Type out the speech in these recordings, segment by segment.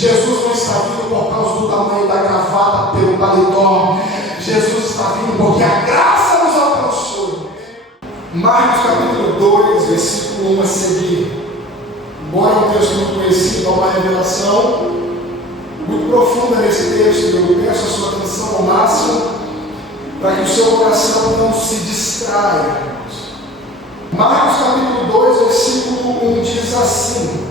Jesus não está vindo por causa do tamanho da gravata, pelo paletó. Jesus está vindo porque a graça nos alcançou. Marcos capítulo 2, versículo 1 a seguir. Embora um texto muito conhecido, há uma revelação muito profunda nesse texto, e eu peço a sua atenção ao máximo, para que o seu coração não se distraia. Marcos capítulo 2, versículo 1 diz assim: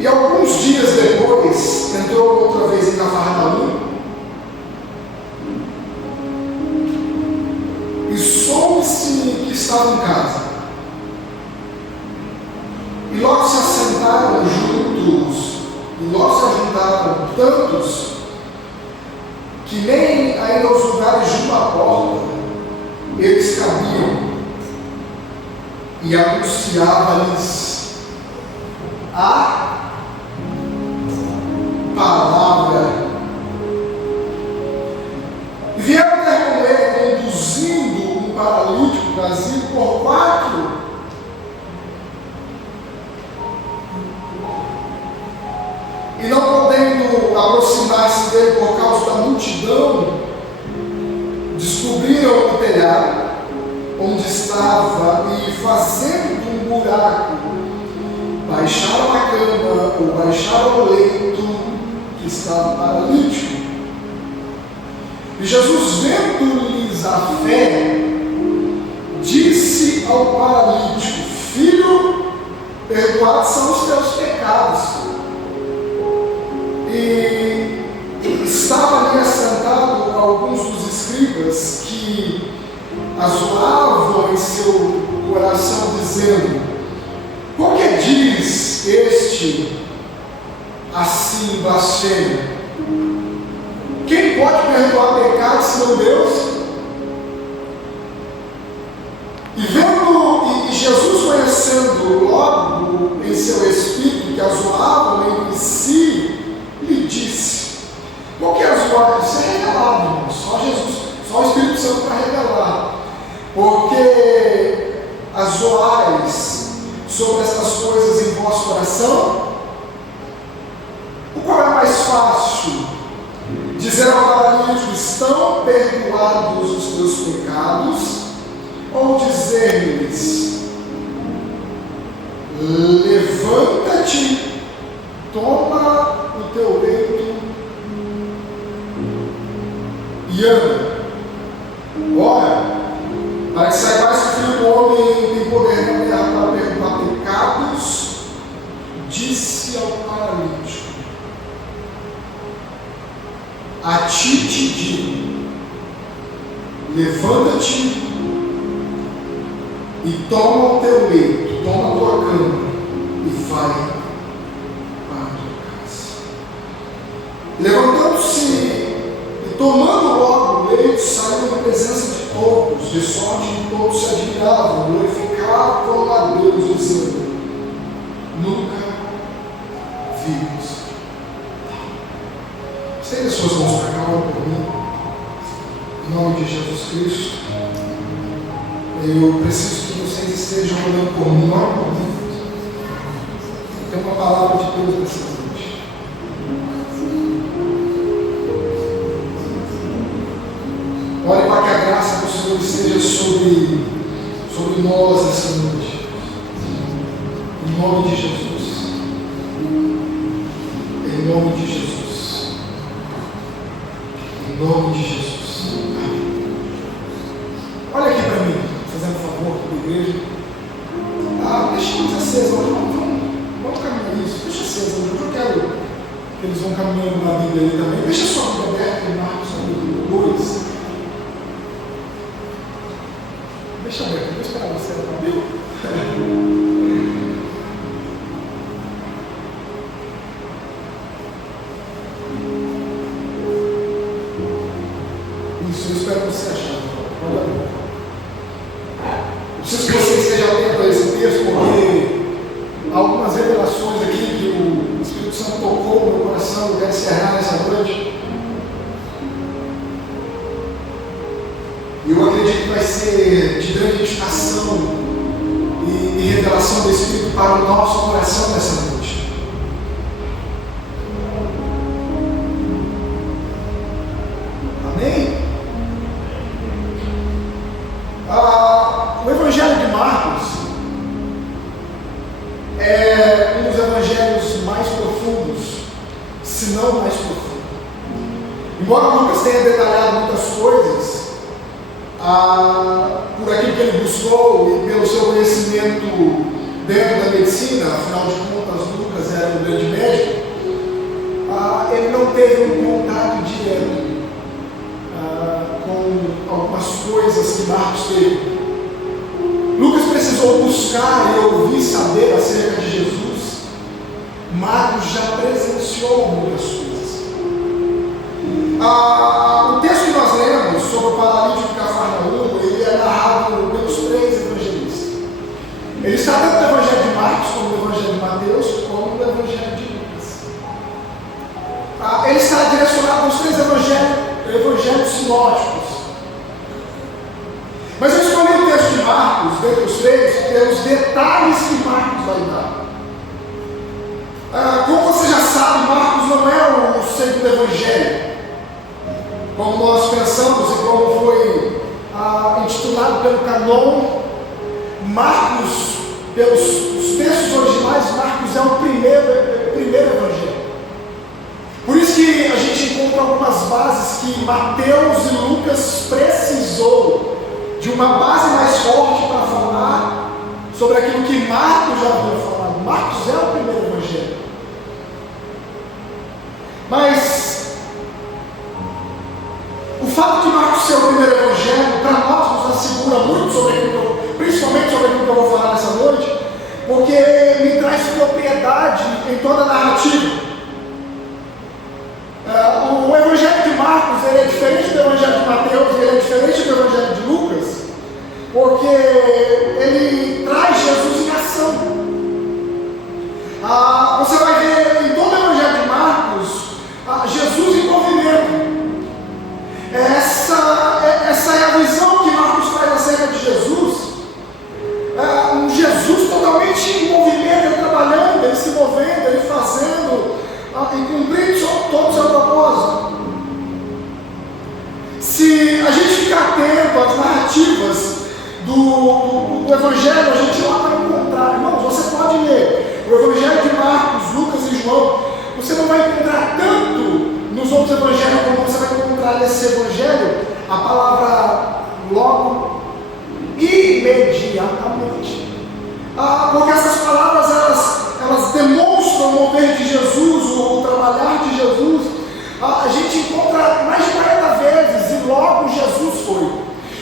e alguns dias depois, entrou outra vez em Cafarnaum, e soube-se que estava em casa. E logo se assentaram juntos, e logo se ajuntaram tantos, que nem ainda os lugares junto à porta eles cabiam, e anunciava-lhes a palavra. E vieram ter com ele, conduzindo um paralítico trazido por 4. E não podendo aproximar-se dele por causa da multidão, descobriram o telhado onde estava e, fazendo um buraco, baixaram a cama ou baixaram o leito que estava paralítico. E Jesus, vendo-lhes a fé, disse ao paralítico: filho, perdoados são os teus pecados. E estava ali assentado alguns dos escribas que azoavam em seu coração, dizendo: por que diz este assim blasfema? Quem pode perdoar pecados senão Deus? E Jesus, conhecendo logo em seu espírito que azoavam entre si, lhe disse: por que azoar? Isso é revelado, irmão. Só Jesus, só o Espírito Santo para revelar. Porque azoais sobre estas coisas em vosso coração? O qual é mais fácil? Dizer ao paralítico: estão perdoados os teus pecados? Ou dizer-lhes: levanta-te, toma o teu leito e anda? Ora, para que saibais que o Filho do Homem tem poder na terra para perdoar pecados, disse ao paralítico: a ti te digo, levanta-te e toma o teu leito, toma a tua cama e vai para a tua casa. Levantando-se e tomando logo o leito, saiu da presença de todos, de sorte que todos se admiravam, glorificavam a Deus, dizendo: nunca vimos. Estende as suas mãos para cá, ora por mim, em nome de Jesus Cristo. Eu preciso que vocês estejam orando por mim, ora por mim. Tem uma palavra de Deus nessa noite. Ore para que a graça do Senhor esteja sobre nós essa noite. Em nome de Jesus. Em nome de Jesus. Em nome de Jesus. Olha aqui para mim, fazendo favor da igreja. Deixa a luz acesa hoje. Vamos caminhar isso. Deixa acesa hoje. Eu quero que eles vão caminhando na Bíblia ali também. Deixa a sua Bíblia aberta em Marcos capítulo 2. Deixa aberto. Vou esperar você para a Bíblia. Isso, eu espero você achar. Olha lá. Preciso que você esteja atento a esse texto, porque há algumas revelações aqui que o Espírito Santo tocou no meu coração. Eu quero encerrar nessa noite. E eu acredito que vai ser ser de grande edificação e revelação do Espírito para o nosso coração nessa noite. Amém? O Evangelho de Marcos é um dos evangelhos mais profundos, se não mais profundo. Embora Lucas tenha detalhado muitas coisas, por aquilo que ele buscou e pelo seu conhecimento dentro da medicina, afinal de contas Lucas era um grande médico, ele não teve um contato direto com algumas coisas que Marcos teve. Lucas precisou buscar e ouvir saber acerca de Jesus. Marcos já presenciou muitas coisas. O texto que nós lemos sobre o paralítico de Cafarnaum, ele é narrado pelos 3 evangelistas. Ele está tanto no Evangelho de Marcos, como no Evangelho de Mateus, como no Evangelho de Lucas. Ele está direcionado aos 3 evangelhos sinóticos. Mas eu escolhi o texto de Marcos, dentre os 3, pelos detalhes que Marcos vai dar. Como você já sabe, Marcos não é o segundo evangelho, como nós pensamos e como foi intitulado pelo Canon. Marcos, pelos os textos originais, Marcos é o primeiro evangelho. Por isso que a gente encontra algumas bases que Mateus e Lucas precisou de uma base mais forte para falar sobre aquilo que Marcos já havia falado. Marcos é o primeiro evangelho. Mas o fato de Marcos ser o primeiro evangelho, para nós, nos assegura muito sobre aquilo, principalmente sobre aquilo que eu vou falar nessa noite, porque me traz propriedade em toda a narrativa. O Evangelho de Marcos ele é diferente do Evangelho de Mateus, ele é diferente do Evangelho de Lucas, porque ele traz Jesus em ação. Você vai ver em todo o Evangelho de Marcos Jesus em movimento. Essa é a visão que Marcos traz acerca de Jesus. Um Jesus totalmente em movimento, ele trabalhando, ele se movendo, ele fazendo e cumprindo todo o seu propósito. Se a gente ficar atento às narrativas do Evangelho, a gente lá vai encontrar, irmãos, você pode ler o Evangelho de Marcos, Lucas e João, você não vai encontrar tanto nos outros Evangelhos como você vai encontrar nesse Evangelho a palavra logo, imediatamente. Porque essas palavras elas demonstram o mover de Jesus, o trabalhar de Jesus. A gente encontra mais de 40 vezes, e logo Jesus foi,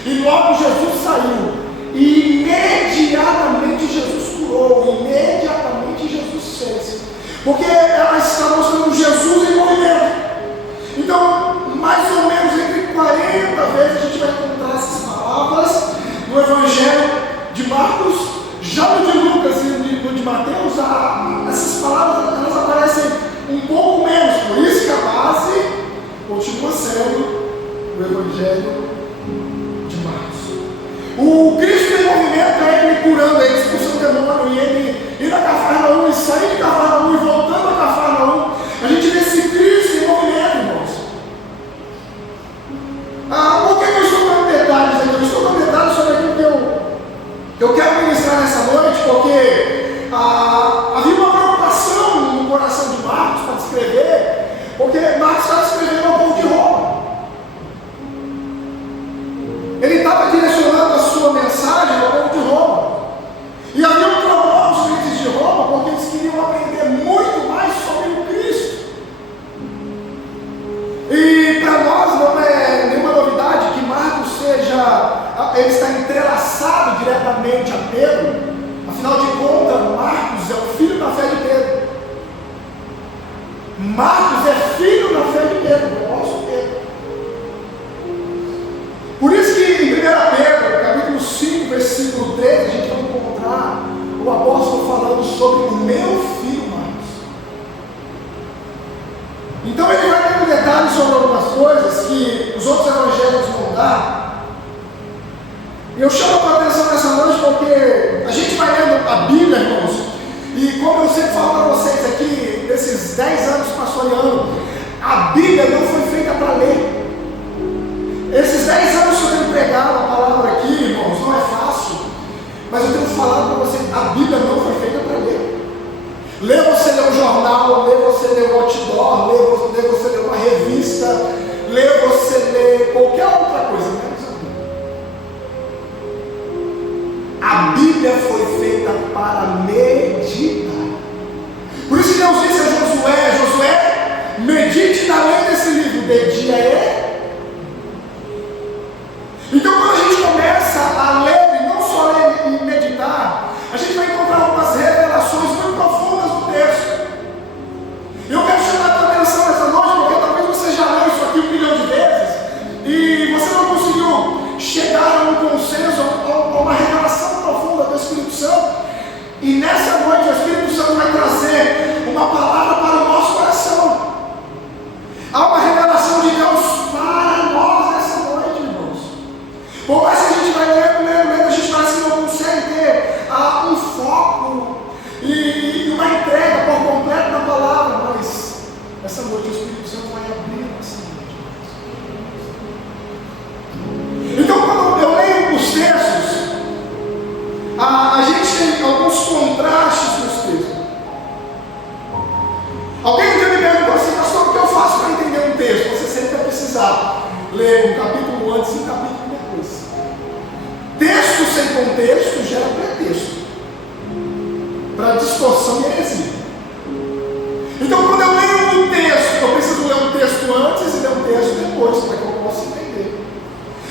e logo Jesus saiu, e imediatamente Jesus curou, imediatamente Jesus fez, porque ela está mostrando Jesus em movimento. Então, mais ou menos entre 40 vezes a gente vai encontrar essas palavras no Evangelho de Marcos. Já no de Lucas e no de Mateus, essas palavras elas aparecem um pouco menos, por isso que a base continua sendo o Evangelho de Marcos. O Cristo em movimento é ele curando, ele expulsando o demônio, e ele indo a Cafarnaum, e saindo de Cafarnaum e voltando a Cafarnaum. A gente vê esse Cristo em movimento, irmãos. Por que eu estou dando detalhes aqui? Eu estou dando detalhes sobre aquilo que eu quero ministrar nessa noite, porque havia uma preocupação no coração de Marcos para descrever, porque Marcos estava escrevendo ao povo de Roma. Ele estava direcionando a sua mensagem ao povo de Roma. E havia um problema nos crentes de Roma, porque eles queriam aprender muito mais sobre o Cristo. E para nós não é nenhuma novidade que Marcos ele está entrelaçado diretamente a Pedro. Afinal de contas, Marcos é o filho da fé de Pedro. Marcos é filho da fé de Pedro, o nosso Pedro. Por isso que em 1 Pedro, capítulo 5, versículo 13, a gente vai encontrar o apóstolo falando sobre o meu filho Marcos. Então ele vai dando detalhes sobre algumas coisas que os outros evangelhos vão dar. E Mas eu tenho falado para você, a Bíblia não foi feita para ler. Ler você ler um jornal, ler você ler um outdoor, ler você ler uma revista, ler você ler qualquer outra coisa, menos a Bíblia. A Bíblia foi feita para meditar. Por isso que Deus disse a Josué, medite na lei desse livro, de dia Então quando a gente começa a ler, e não só ler e meditar, a gente vai encontrar algumas revelações muito profundas do texto. Eu quero chamar a tua atenção nessa noite, porque talvez você já leu isso aqui 1 milhão de vezes, e você não conseguiu chegar a um consenso, a uma revelação profunda do Espírito Santo. E nessa noite o Espírito Santo vai trazer uma palavra para o nosso coração. Há uma revelação de Deus para nós nessa noite, irmãos. Por mais que a gente vai lendo, a gente parece que não consegue ter um foco e uma entrega por completo na palavra, mas essa noite o Espírito Santo vai abrir a nossa mente. Então, quando eu leio os textos, a gente tem alguns contrastes nos textos. Alguém um dia me perguntou assim, pastor, o que eu faço para entender um texto? Você sempre vai precisar ler um capítulo antes e um capítulo depois. Texto sem contexto gera pretexto para distorção e heresia. Então, quando eu leio um texto, eu preciso ler um texto antes e ler um texto depois, para que eu possa entender.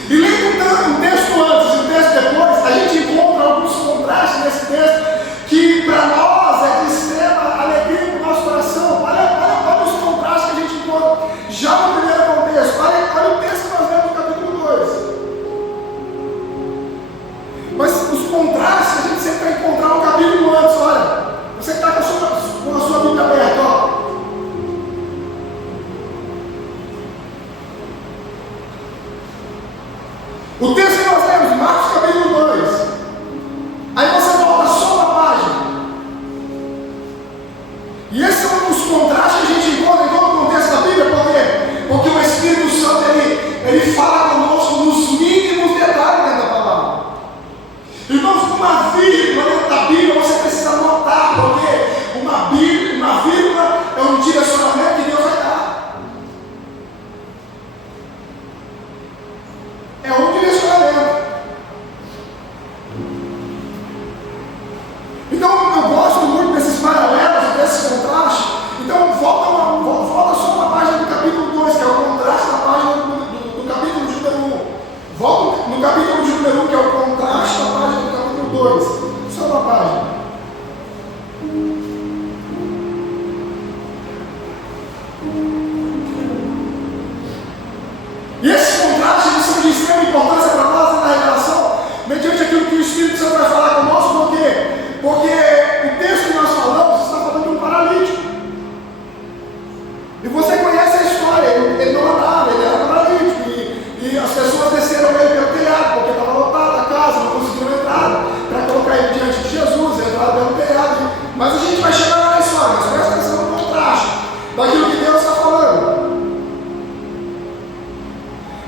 E lendo um texto antes e um texto depois, a gente encontra alguns contrastes nesse texto que para nós é de extrema alegria para o nosso coração. Olha os contrastes que a gente encontra já no primeiro contexto. Olha o texto que nós lemos no capítulo 2. Mas os contrastes a gente sempre vai encontrar no capítulo antes. Olha, você que está com a sua Bíblia aberta, ó. O texto que nós lemos, Marcos capítulo 2. Aí você volta só uma página. E esse é um dos contrastes que a gente encontra em todo o contexto da Bíblia. Por quê? Porque o Espírito Santo ele fala conosco nos mínimos detalhes dentro da palavra. Irmãos, uma vírgula dentro da Bíblia você precisa notar, porque uma vírgula é um direcionamento que Deus vai dar. É um direcionamento. Então eu gosto muito desses paralelos, desses contrastes. Então volta só uma página do capítulo 2, que é o contraste da página do capítulo de número 1. Volta no capítulo de número 1, que é o contraste da página do capítulo 2. Só uma página. E esses contrastes eles são de extrema importância para nós na revelação, mediante aquilo que o Espírito Santo vai falar conosco. Por quê? Porque o texto que nós falamos está falando de um paralítico. E você conhece a história, ele não andava, ele era paralítico. E as pessoas desceram ele pelo telhado, porque estava lotada a casa, não conseguiram entrar para colocar ele diante de Jesus, entraram pelo telhado. Mas a gente vai chegar lá na história, mas presta atenção no contraste daquilo que Deus está falando.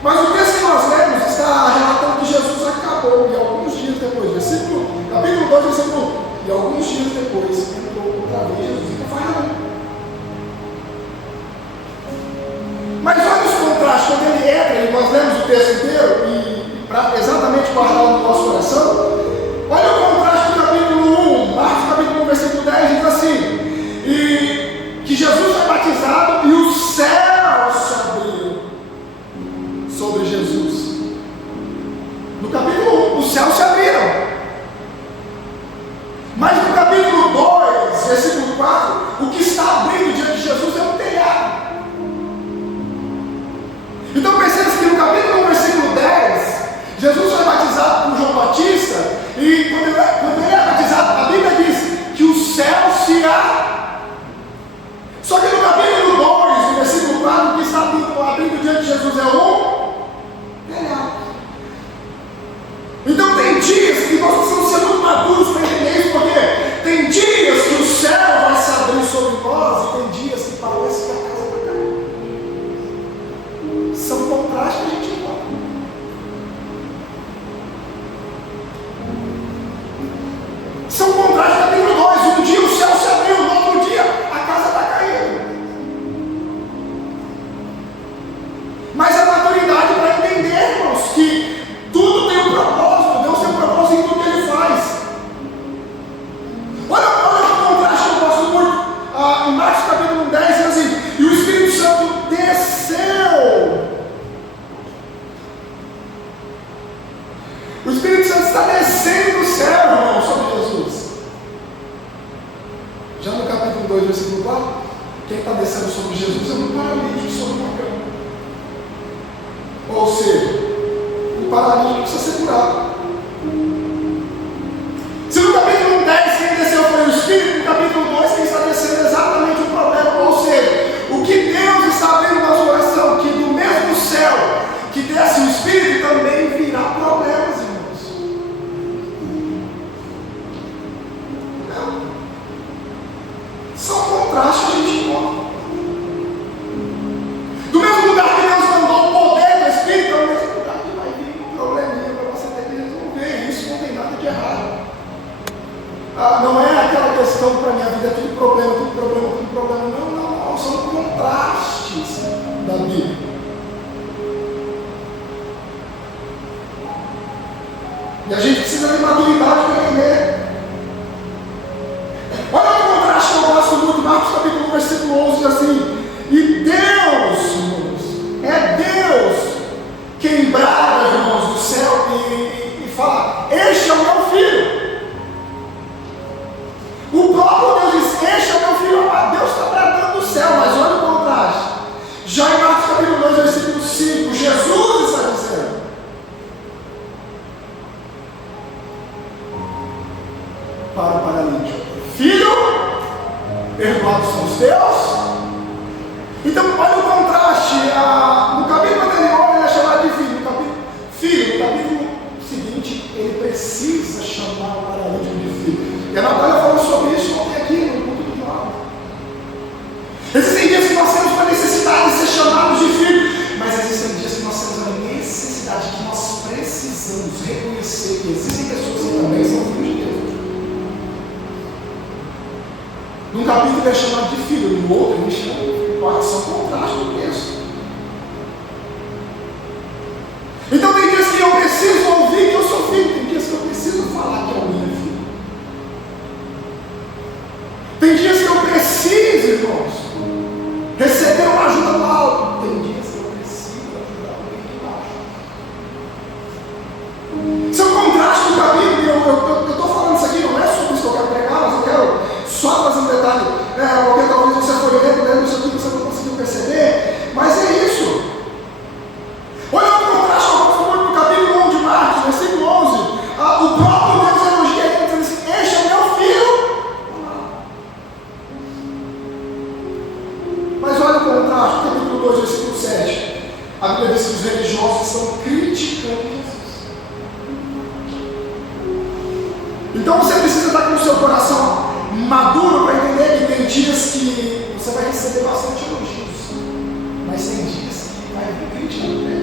Mas o texto que nós lemos está relatando que Jesus acabou, e alguns dias depois, capítulo 2, versículo 1, e alguns dias depois, entrou outra vez Jesus em Cafarnaum. Mas olha os contrastes, quando ele entra, e nós lemos o texto inteiro, e para exatamente guardar no nosso coração, olha o contraste do capítulo 1, Marcos capítulo 1, versículo 10, diz assim, e que Jesus foi batizado e o céu se abriu sobre Jesus. No capítulo 1, os céus se abriram. Mas no capítulo 2, versículo 4, o que está abrindo diante de Jesus é um telhado. Então percebe que no capítulo 1, versículo 10, Jesus paralítico precisa ser curado. Se no capítulo 10 quem desceu foi o Espírito, no capítulo 2 quem está descendo exatamente o problema. Ou seja, o que Deus está vendo na sua oração, que do mesmo céu que desce o Espírito também virá problemas, irmãos. Não. São contrastes que a gente encontra. Do mesmo lugar que Deus mandou o poder do Espírito, é o mesmo lugar que vai vir um probleminha para você ter que resolver. Isso não tem nada de errado. Não é aquela questão para a minha vida, é tudo problema, tudo problema, tudo problema. Não, são contrastes da Bíblia. E a gente precisa de maturidade para entender. Olha o contraste que eu gosto muito, Marcos capítulo 1, versículo 11, diz assim: e Deus, irmãos, é Deus quem brada, irmãos, do céu e fala: este é o meu filho. O próprio Deus diz: este é o meu filho. Deus está bradando do céu, mas olha o contraste. Já em Marcos capítulo 2, versículo 5, Jesus está dizendo: para o paralítico: filho, perdoados são os teus. Então, olha o contraste. No capítulo anterior, ele é chamado de filho. No capítulo seguinte, ele precisa chamar o paralítico de filho. E a Natália falou sobre isso ontem aqui no culto do João. Existem dias que nós temos a necessidade de ser chamados de filho, mas existem dias que nós temos a necessidade que nós precisamos reconhecer que existem pessoas que também são filhos de Deus. Num capítulo ele é chamado de filho, no outro ele chama de filho. São contrastes do texto. Então tem dias que eu preciso ouvir que eu sou filho, tem dias que eu preciso falar que alguém é filho. Tem dias que eu preciso, irmãos, receber uma ajuda do alto. Tem dias que eu preciso ajudar alguém de baixo. São contrastes do capítulo. Eu estou falando isso aqui, não é sobre isso que eu quero pregar, mas eu quero só trazer um detalhe. Porque talvez você foi lendo isso aqui, você não conseguiu perceber, mas é isso. Olha o contraste que eu gosto muito no capítulo 1 de Marcos, versículo 11. O próprio Deus elogia ele, dizendo assim: este é o meu filho. Mas olha o contraste, capítulo 2, versículo 7. A Bíblia diz que os religiosos estão criticando Jesus. Então você precisa estar com o seu coração maduro para entender que tem dias que você vai receber bastante elogios, mas tem dias que vai vir crítica, né?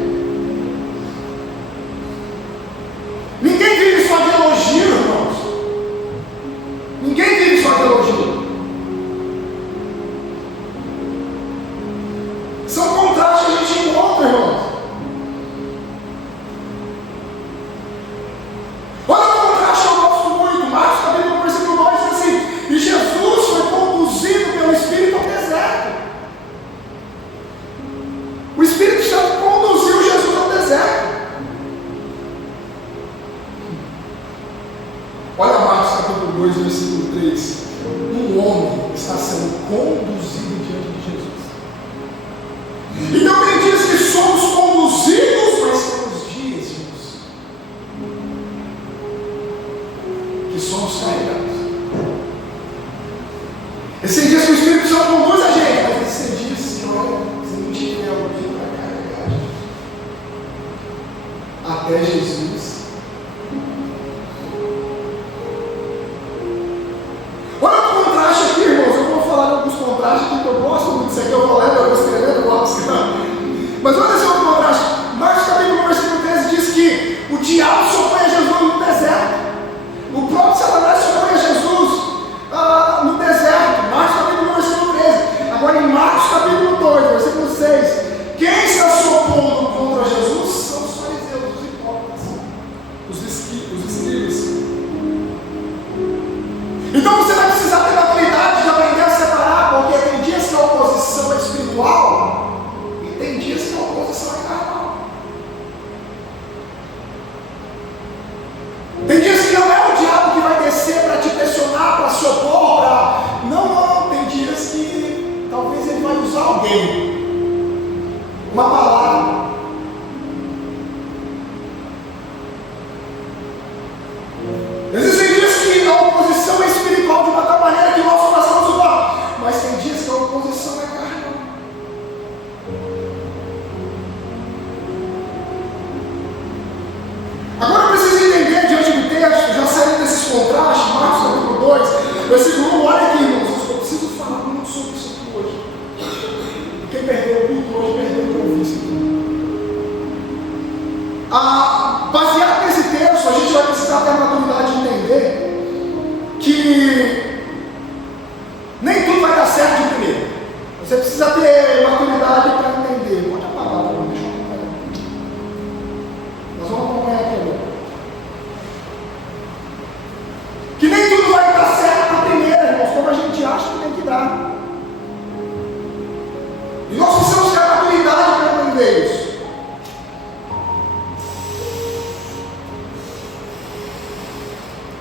Ninguém vive só de elogio, irmãos. Ninguém vive só de elogio. São contrastes que a gente encontra, irmãos. Olha o contraste que eu gosto muito. Marcos capítulo 1, versículo 2 diz assim: e Jesus foi conduzido pelo Espírito ao deserto. O Espírito Santo conduziu Jesus ao deserto. Olha Marcos capítulo 2, versículo 3. Um homem está sendo conduzido diante de Jesus. Então tem dias que somos conduzidos, mas temos dias, irmãos, que somos carregados. Existem dias que o Espírito Santo conduz a gente, mas existem dias que, olha, se não tiver alguém para carregar até Jesus. Olha o contraste aqui, irmãos. Eu vou falar alguns contrastes aqui que eu gosto muito. Isso aqui eu vou lendo, eu vou escrevendo, eu vou buscando. Mas olha esse outro contraste. Marcos capítulo 1, versículo 13 diz que o diabo se opõe a Jesus no deserto. O próprio Satanás se opõe a Jesus no deserto. Marcos capítulo 1, versículo 13. Que nem tudo vai dar certo na primeira, irmãos, como a gente acha que tem que dar. E nós precisamos ter a maturidade para entender isso.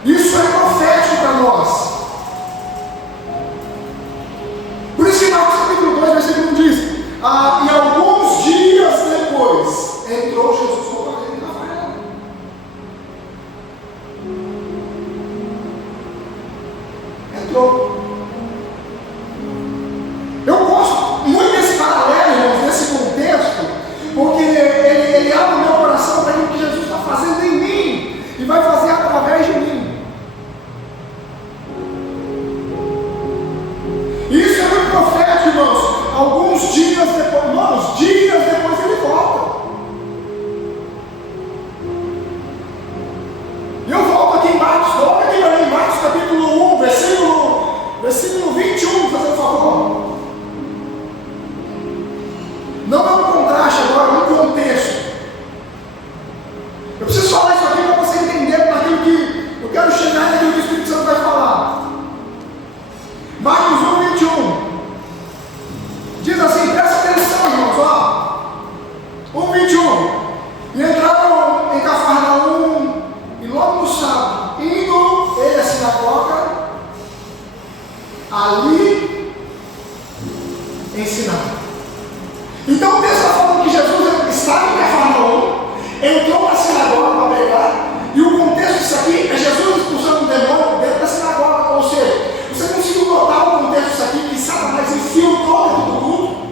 Isso é profético para nós. Por isso que Marcos capítulo 2, versículo 1 diz: e alguns dias depois entrou Jesus com o reino da Rafael. Entrou. Eu gosto muito desse paralelo, irmãos, desse contexto, porque ele abre o meu coração para aquilo que Jesus está fazendo em mim e vai fazer através de mim. Isso é muito profético, irmãos. Alguns dias depois, irmãos, dias depois ele volta. E eu volto aqui em Marcos, coloca aqui para mim, Marcos capítulo 1, versículo 21, fazendo favor. Não é um contraste agora, é um contexto. Eu preciso falar isso aqui para você entender naquilo que eu quero chegar naquilo que o Espírito Santo vai falar. Marcos 1, 21. Diz assim, presta atenção, irmãos, ó. 1, 21. E entraram em Cafarnaum, e logo no sábado, indo ele à sinagoga, ali ensinava. Então o texto está falando que Jesus estava em Cafarnaum, entrou na sinagoga para pregar, e o contexto disso aqui é Jesus expulsando um demônio dentro da sinagoga. Ou seja, você conseguiu notar o contexto disso aqui, que Satanás infiltrou dentro do culto?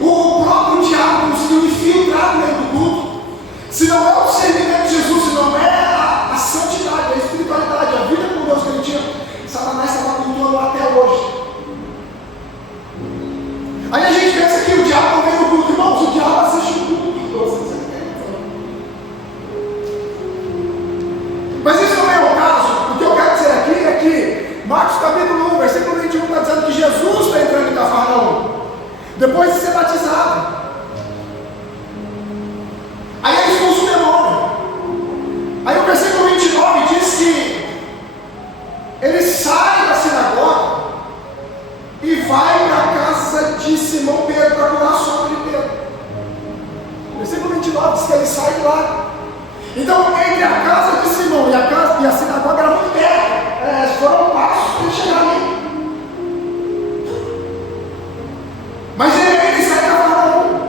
O próprio diabo conseguiu infiltrar dentro do culto. Se não é o discernimento de Jesus, se não é a santidade, a espiritualidade, a vida com Deus que ele tinha, Satanás estava cultuando até hoje. Aí a gente pensa que o diabo não vem no culto, irmãos, o diabo assiste o culto. Mas isso não é o caso. O que eu quero dizer aqui é que Marcos capítulo 1, versículo 21 está dizendo que Jesus está entrando em Cafarnaum, depois de ser batizado. Aí ele expulsa o demônio. Aí o versículo 29 diz que ele sai da sinagoga e vai para a casa de Simão Pedro para curar a sombra de Pedro. O versículo 29 diz que ele sai de lá. Então, entre a casa de Simão e a sinagoga era muito perto. Foram passos para ele chegar ali. Mas ele sai da Cafarnaum.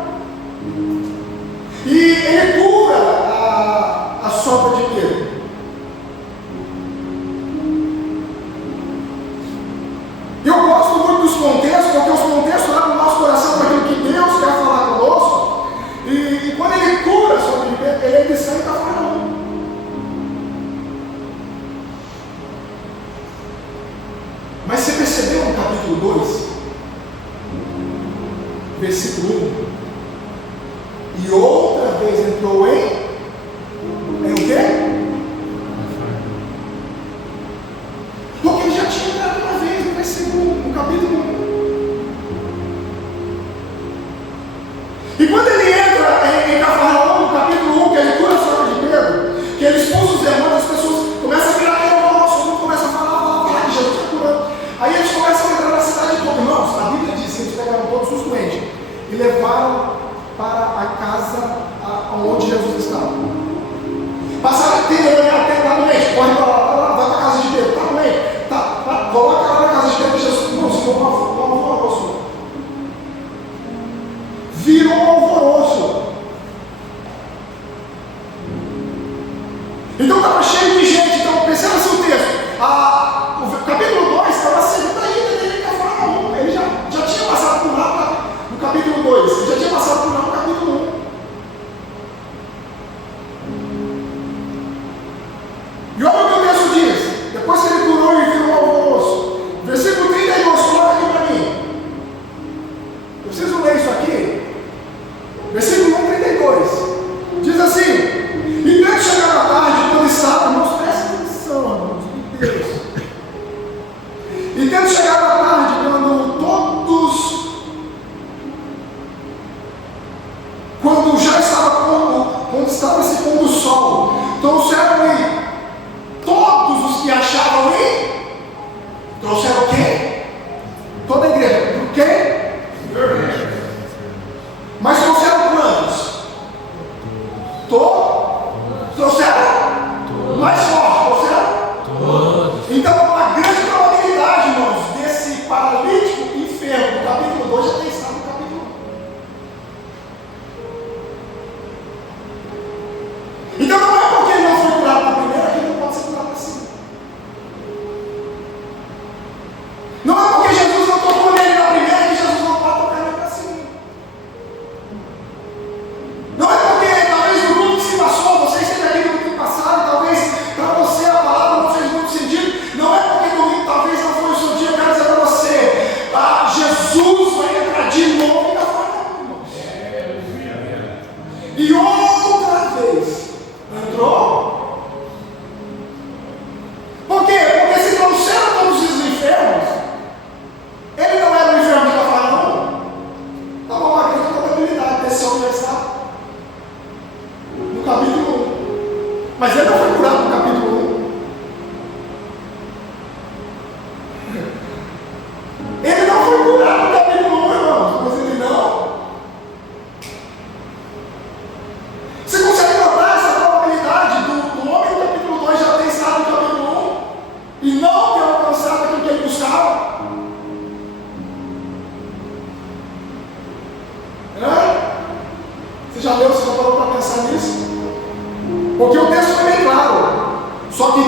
E ele cura a sombra de Pedro. E eu gosto muito dos contextos, porque os contextos abrem o nosso coração para aquilo que Deus quer falar conosco. E quando ele cura a sombra de Pedro, ele sai da Cafarnaum. Mas você percebeu no capítulo 2, versículo 1? E outra vez entrou em o quê? Porque ele já tinha entrado uma vez no versículo 1, no capítulo 1. E quando ele entra em Cafarnaum, no capítulo 1, que ele cura a sombra de Pedro, que ele expulsa os demônios, as pessoas começam a virar revolta, todo mundo começa a falar que Jesus está curando. Aí eles começam a entrar na cidade toda. Irmãos, a Bíblia diz que eles pegaram todos os doentes e levaram para a casa onde Jesus estava. Passaram a ter até lá no meio, corre para lá, vai para a casa de Pedro, está no meio, coloca lá na casa de Pedro, Jesus, não, se for uma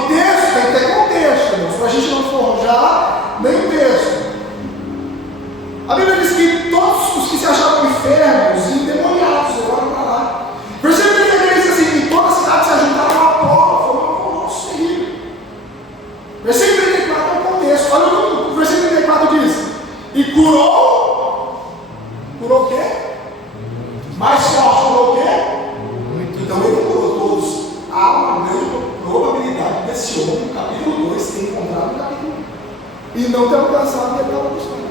que texto tem que ter contexto, irmãos, para a gente não forjar nem o texto. A Bíblia diz que todos os que se achavam enfermos e endemoniados levaram para lá. Versículo 33 diz assim: e toda a cidade se ajuntaram à porta. Foi um almoço terrível. Versículo 34 é o contexto. Olha o que o versículo 34 diz: e curou o quê? Mais forte, curou o quê? Então ele curou todos. Há uma grande probabilidade desse homem, no capítulo 2, ter encontrado no capítulo 1 e não ter alcançado o que ele estava buscando.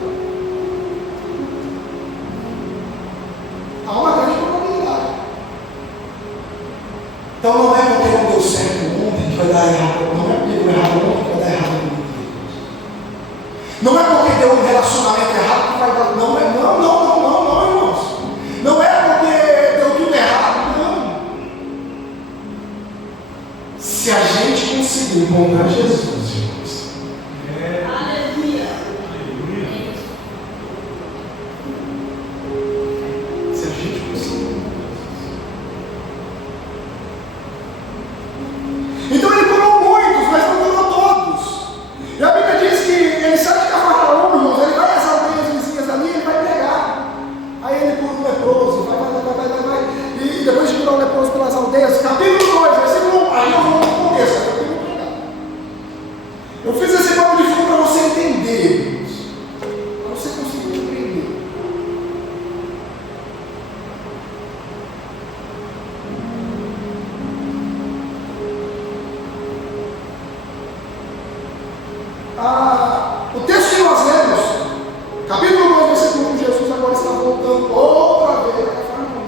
Há uma grande probabilidade. Então não é porque não deu certo ontem que vai dar errado. Não é porque deu errado ontem que vai dar errado ontem. Não é porque deu um relacionamento errado que vai dar. Não, irmãos. Não é porque deu tudo errado, não. Se a gente conseguir encontrar Jesus, irmãos. Aleluia. Se a gente conseguir. Então ele curou muitos, mas não curou todos. E a Bíblia diz que ele sai de Cafarnaum, irmãos, ele vai às aldeias vizinhas ali, ele vai pregar. Aí ele cura um leproso, vai. E depois de curar o leproso pelas aldeias, capítulo 2, versículo 1, aí eu vou no começo, aí eu vou pregar. Eu fiz esse papo de fundo para você entender, irmãos. Para você conseguir compreender. O texto que nós lemos, capítulo 2, versículo 1, Jesus agora está voltando outra vez a Cafarnaum.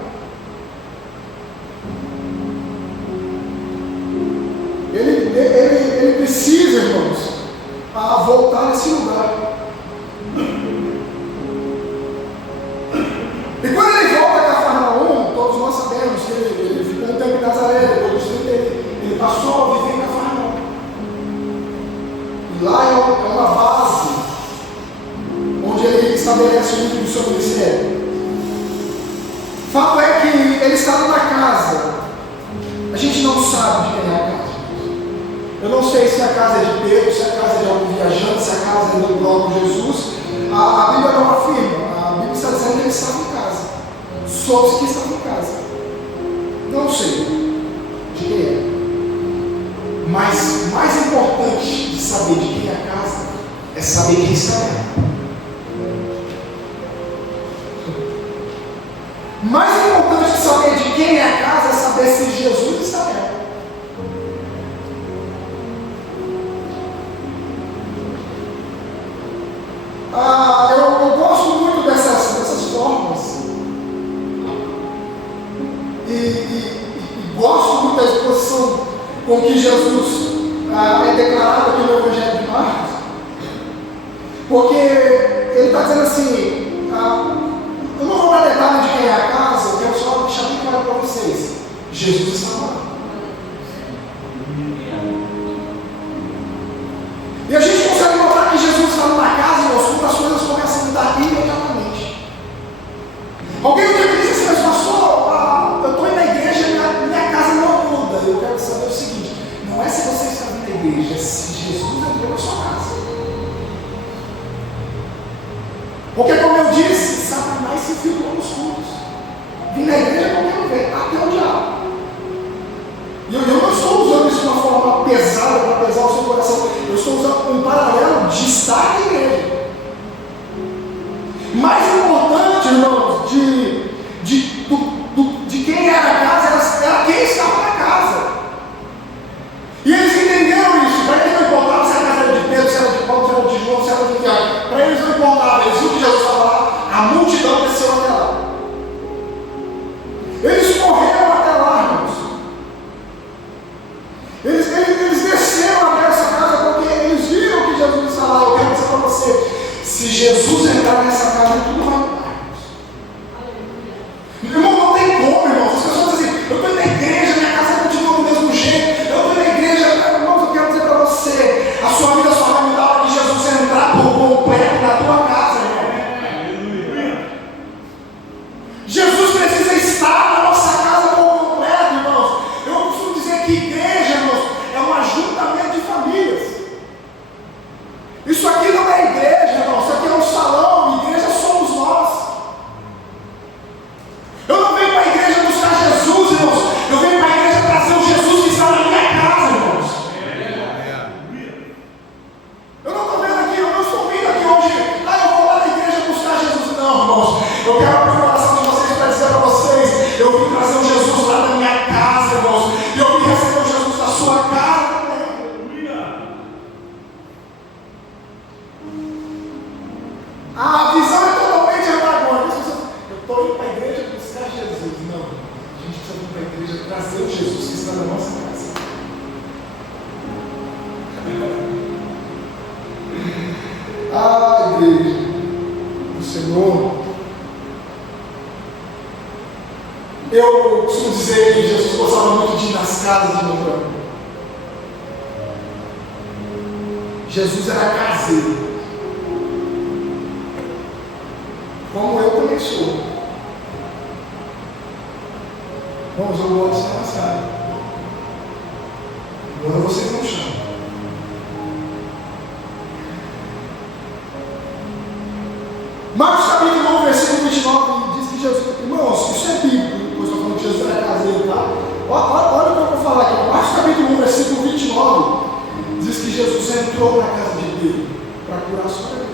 Ele precisa, irmãos, voltar nesse lugar. E quando ele volta a Cafarnaum, todos nós sabemos que ele ficou um tempo em Nazaré, depois ele passou a viver em Cafarnaum. E lá é uma base onde ele estabelece o nível do seu ministério. O fato é que ele estava na casa. A gente não sabe de quem é a casa. Eu não sei se a casa é de Pedro, se a casa é de algum viajante, se a casa é do próprio Jesus. A Bíblia não afirma. A Bíblia está dizendo que ele estava em casa. Soube-se que estava em casa. Não sei de quem é. Mas mais importante de saber de quem é a casa é saber quem está nela. Mais importante de saber de quem é a casa é saber se Jesus está nela. Eu gosto muito dessas formas e gosto muito da exposição com que Jesus é declarado aqui no Evangelho de Marcos, porque ele está dizendo assim, eu não vou dar detalhe de quem é a casa, eu quero só deixar bem claro para vocês, Jesus está lá. E a gente consegue notar que Jesus está na casa e quando as coisas começam a mudar imediatamente. Alguém me disse assim, mas pastor, eu estou indo na igreja, minha casa não muda. Eu quero saber o seguinte, não é se você está vindo na igreja, é se Jesus entrou na sua casa. Porque como eu disse, Satanás se infiltrou nos cultos. Vim na igreja qualquer vez, até o diabo. E eu não estou usando isso de uma forma pesada para pesar o seu coração. Eu estou usando um paralelo de estar na igreja. Mais importante, irmãos, de quem era a casa, era quem estava na casa. E eles entenderam isso. Para eles não importava se a casa era de Pedro, se era de Paulo, se era de João, se era de Tiago. Para eles não importava. Eles viram que Jesus estava lá, a multidão desceu até lá. Eles correram até lá, irmãos. Eles desceram até essa casa porque eles viram igreja do Senhor, eu costumo dizer que Jesus gostava muito de ir nas casas de meu pai. Jesus era caseiro, como eu também sou. Vamos, eu gosto de ser amassado. Agora vocês não chamam. Marcos capítulo 1, versículo 29 diz que Jesus, irmãos, isso é bíblico, eu estou falando que Jesus era caseiro, tá? Olha o que eu vou falar aqui. Marcos capítulo 1, versículo 29 diz que Jesus entrou na casa de Pedro para curar a sua vida.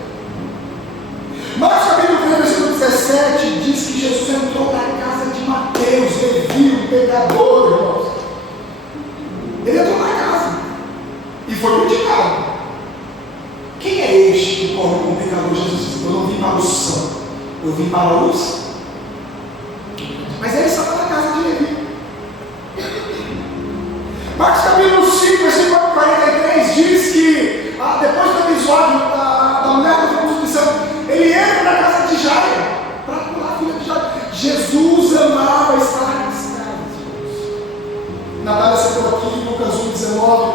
Marcos capítulo 3, versículo 17 diz que Jesus entrou na casa de Mateus, Levi, um pecador, irmãos. Ele entrou na casa e foi criticado. Quem é este que come com o pecador? Jesus disse: eu não vim para o são, eu vim para a luz. Mas ele estava na casa de Levi. Marcos capítulo 5, versículo 43 diz que depois do episódio da mulher da prostituição, ele entra na casa de Jairo para curar a filha de Jairo. Jesus amava estar nas casas. Natália citou aqui em Lucas 1,19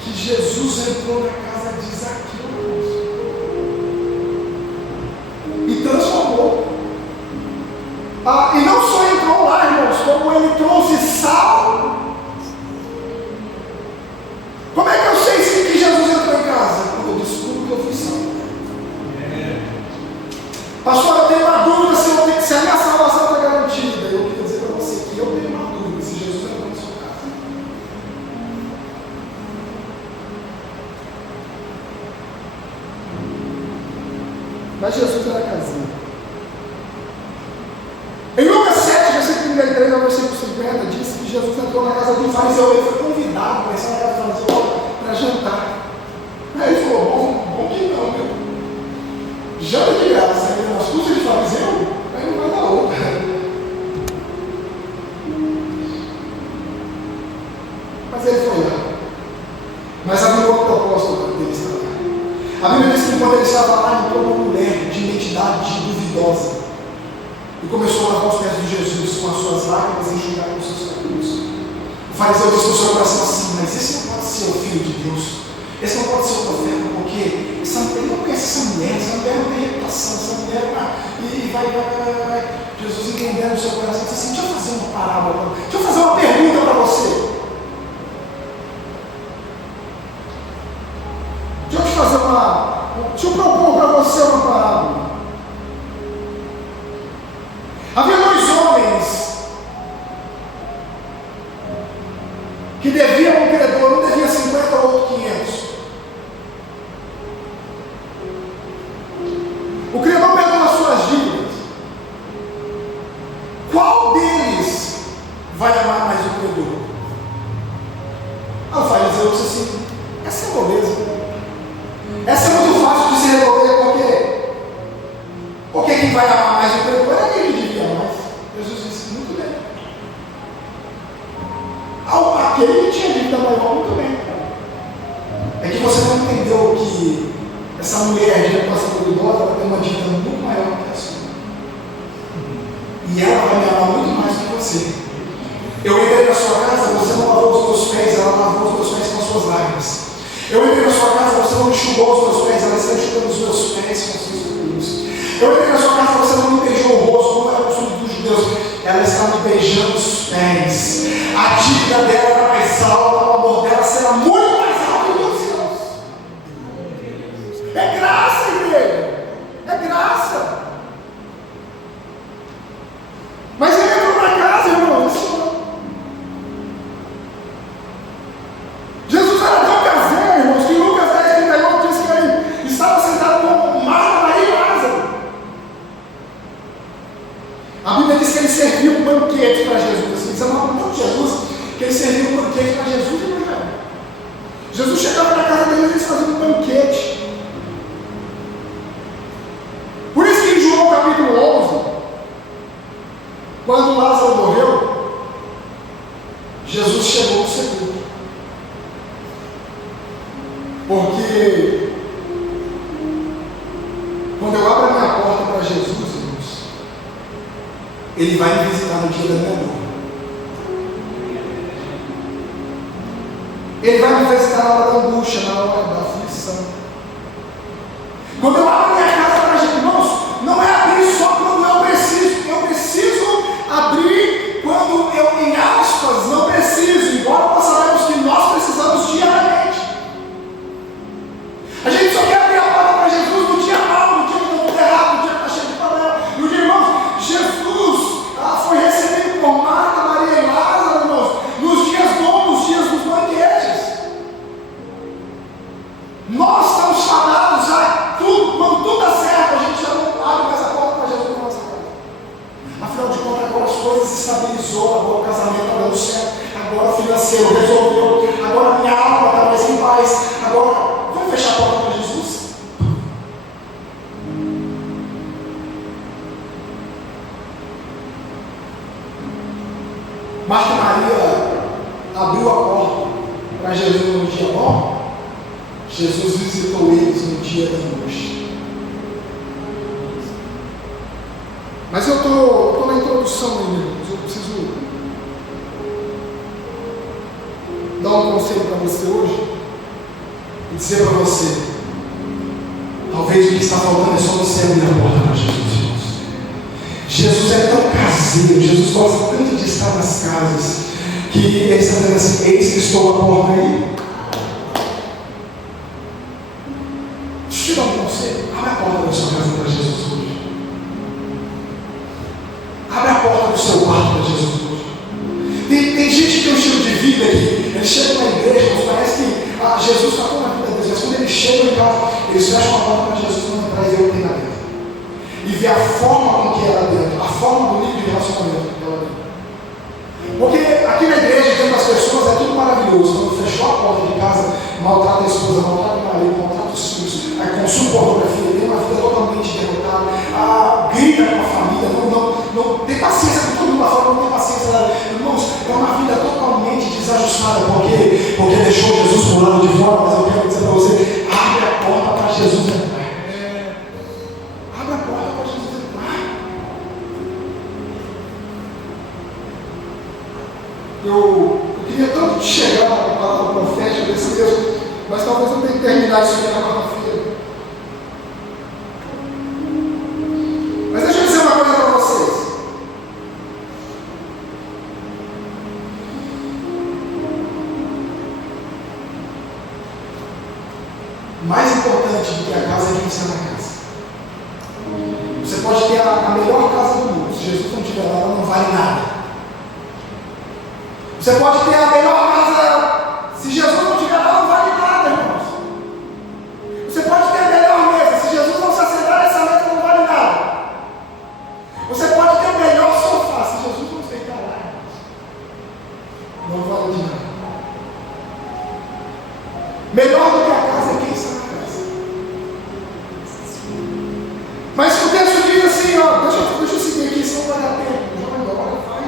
que Jesus entrou na casa de Zaqueu e transformou. E não só entrou lá, irmãos, como ele trouxe sal. Como é que eu sei que Jesus entrou em casa? Quando eu descubro que eu fui salvo. Pastor, eu tenho uma dúvida se a minha salvação está garantida. Eu queria dizer para você que eu tenho uma dúvida se Jesus entrou na sua casa. Mas Jesus era caseiro. Em Lucas 7, versículo 33 ao versículo 50, diz que Jesus entrou na casa de um fariseu. Ele foi convidado para estar na casa do fariseu para jantar. Aí ele falou: bom que não, meu. Janta de graça, nas custas de fariseu, aí não vai dar outra. Mas ele foi lá. Mas havia uma proposta dele estar lá. A Bíblia diz que quando ele estava lá, entrou uma mulher de identidade duvidosa e começou a lavar os pés de Jesus com as suas lágrimas e enxugar com os seus cabelos. O fariseu disse no seu coração assim: mas esse não pode ser o Filho de Deus, esse não pode ser o profeta, porque ele não conhece essa mulher não tem reputação, essa mulher vai. Jesus, entendendo o seu coração, disse assim: deixa eu fazer uma parábola, deixa eu fazer uma pergunta para você. Deixa eu propor para você uma parábola. Havia dois homens que deviam a um credor, um devia 50, o outro 500. O credor pegou nas suas dívidas. Qual deles vai amar mais o credor? O fariseu disse assim: essa é moleza. Essa é muito fácil de se resolver, porque quem vai amar mais o credor é aquele que devia mais. Jesus disse: muito bem. Aquele que tinha dívida maior, muito bem. É que você não entendeu que essa mulher de reputação duvidosa, ela tem uma dívida muito maior que a sua. E ela vai me amar muito mais que você. Eu entrei na sua casa, você não lavou os meus pés, ela lavou os meus pés com as suas lágrimas. Eu entrei na sua casa, você não enxugou os meus pés, ela está enxugando os meus pés com os seus cabelos. Eu entrei na sua casa, você não me beijou o rosto, como era o costume dos judeus, ela está me beijando os pés. A dívida dela era mais alta, o amor dela será muito mais alto que os céus. É graça, igreja, é graça. Mas ele entrou na casa, irmão, Jesus era tão caseiro, irmãos, que em Lucas 10:38 diz que ele estava sentado com Marta, Maria e Lázaro. A Bíblia diz que ele serviu um banquete para Jesus. Assim, eles amavam tanto Jesus que ele serviu um banquete para Jesus e para Israel. Jesus chegava na casa dele e eles faziam um banquete. Por isso que em João capítulo 11, quando Lázaro morreu, Jesus chegou no sepulcro. Porque Ele vai me visitar no dia da minha dor. Ele vai me visitar na hora da angústia, na hora da aflição. Quando eu abro minha casa para gente, irmãos, não é abrir só quando eu preciso. Eu preciso abrir quando eu, em aspas, não preciso. Embora nós sabemos que nós precisamos diariamente. A gente só quer abrir a porta para Jesus no dia mau, no dia que está tudo errado, no dia que está cheio de problema. No dia, irmãos, Jesus foi recebido por Marta, Maria e Lázaro, irmãos, nos dias bons, nos dias dos banquetes. Nós estamos fadados a tudo, quando tudo dá certo, a gente já não abre mais a porta para Jesus na nossa casa. Afinal de contas, agora as coisas se estabilizou, agora o casamento está dando certo, agora o financeiro resolveu, agora a minha alma está mais em paz, agora vamos fechar a porta para Jesus? Marta e Maria abriu a porta para Jesus no dia bom. Jesus visitou eles no dia da angústia. Mas eu estou na introdução ainda, irmãos. Eu preciso dar um conselho para você hoje e dizer para você: talvez o que está faltando é só você abrir a porta para Jesus, irmãos. Jesus é tão caseiro, Jesus gosta tanto de estar nas casas, que ele está dizendo assim: eis que estou à porta aí. Deixa eu te dar um conselho: abre a porta da sua casa para Jesus hoje. Abre a porta do seu quarto para Jesus hoje. Tem gente que tem um estilo de vida que eles chegam na igreja, mas parece que Jesus está tão na vida deles, mas quando eles chegam em casa, eles fecham a porta para Jesus não entrar e ver o que tem lá dentro. E ver a forma com que é lá dentro, a forma do nível de relacionamento que é lá dentro. Porque aqui na igreja, dentro das pessoas, é tudo maravilhoso. Quando fechou a porta de casa, maltrata a esposa, maltrata o marido, maltrata os filhos, consome pornografia, tem uma vida totalmente derrotada, grita com a família, não tem paciência com todo mundo lá fora, não tem paciência lá. Irmãos, é uma vida totalmente desajustada, porque deixou Jesus por lado de fora. Mas eu quero dizer para você: abre a porta para Jesus entrar. Abre a porta para Jesus entrar. Eu queria tanto chegar na palavra profética desse texto, mas talvez eu tenha que terminar isso aqui na quarta-feira. Mas deixa eu dizer uma coisa para vocês. Mais importante do que a casa é quem está na casa. Você pode ter a melhor casa do mundo, se Jesus não estiver lá, ela não vale nada. Você pode ter a melhor casa, se Jesus não estiver lá, não vale nada, irmãos. Você pode ter a melhor mesa, se Jesus não se assentar nessa mesa, não vale nada. Você pode ter o melhor sofá, se Jesus não sentar lá, não vale de nada. Melhor do que a casa é quem está na casa. Mas o texto diz assim, ó, deixa eu seguir aqui, senão vai dar tempo. Já vai embora, vai.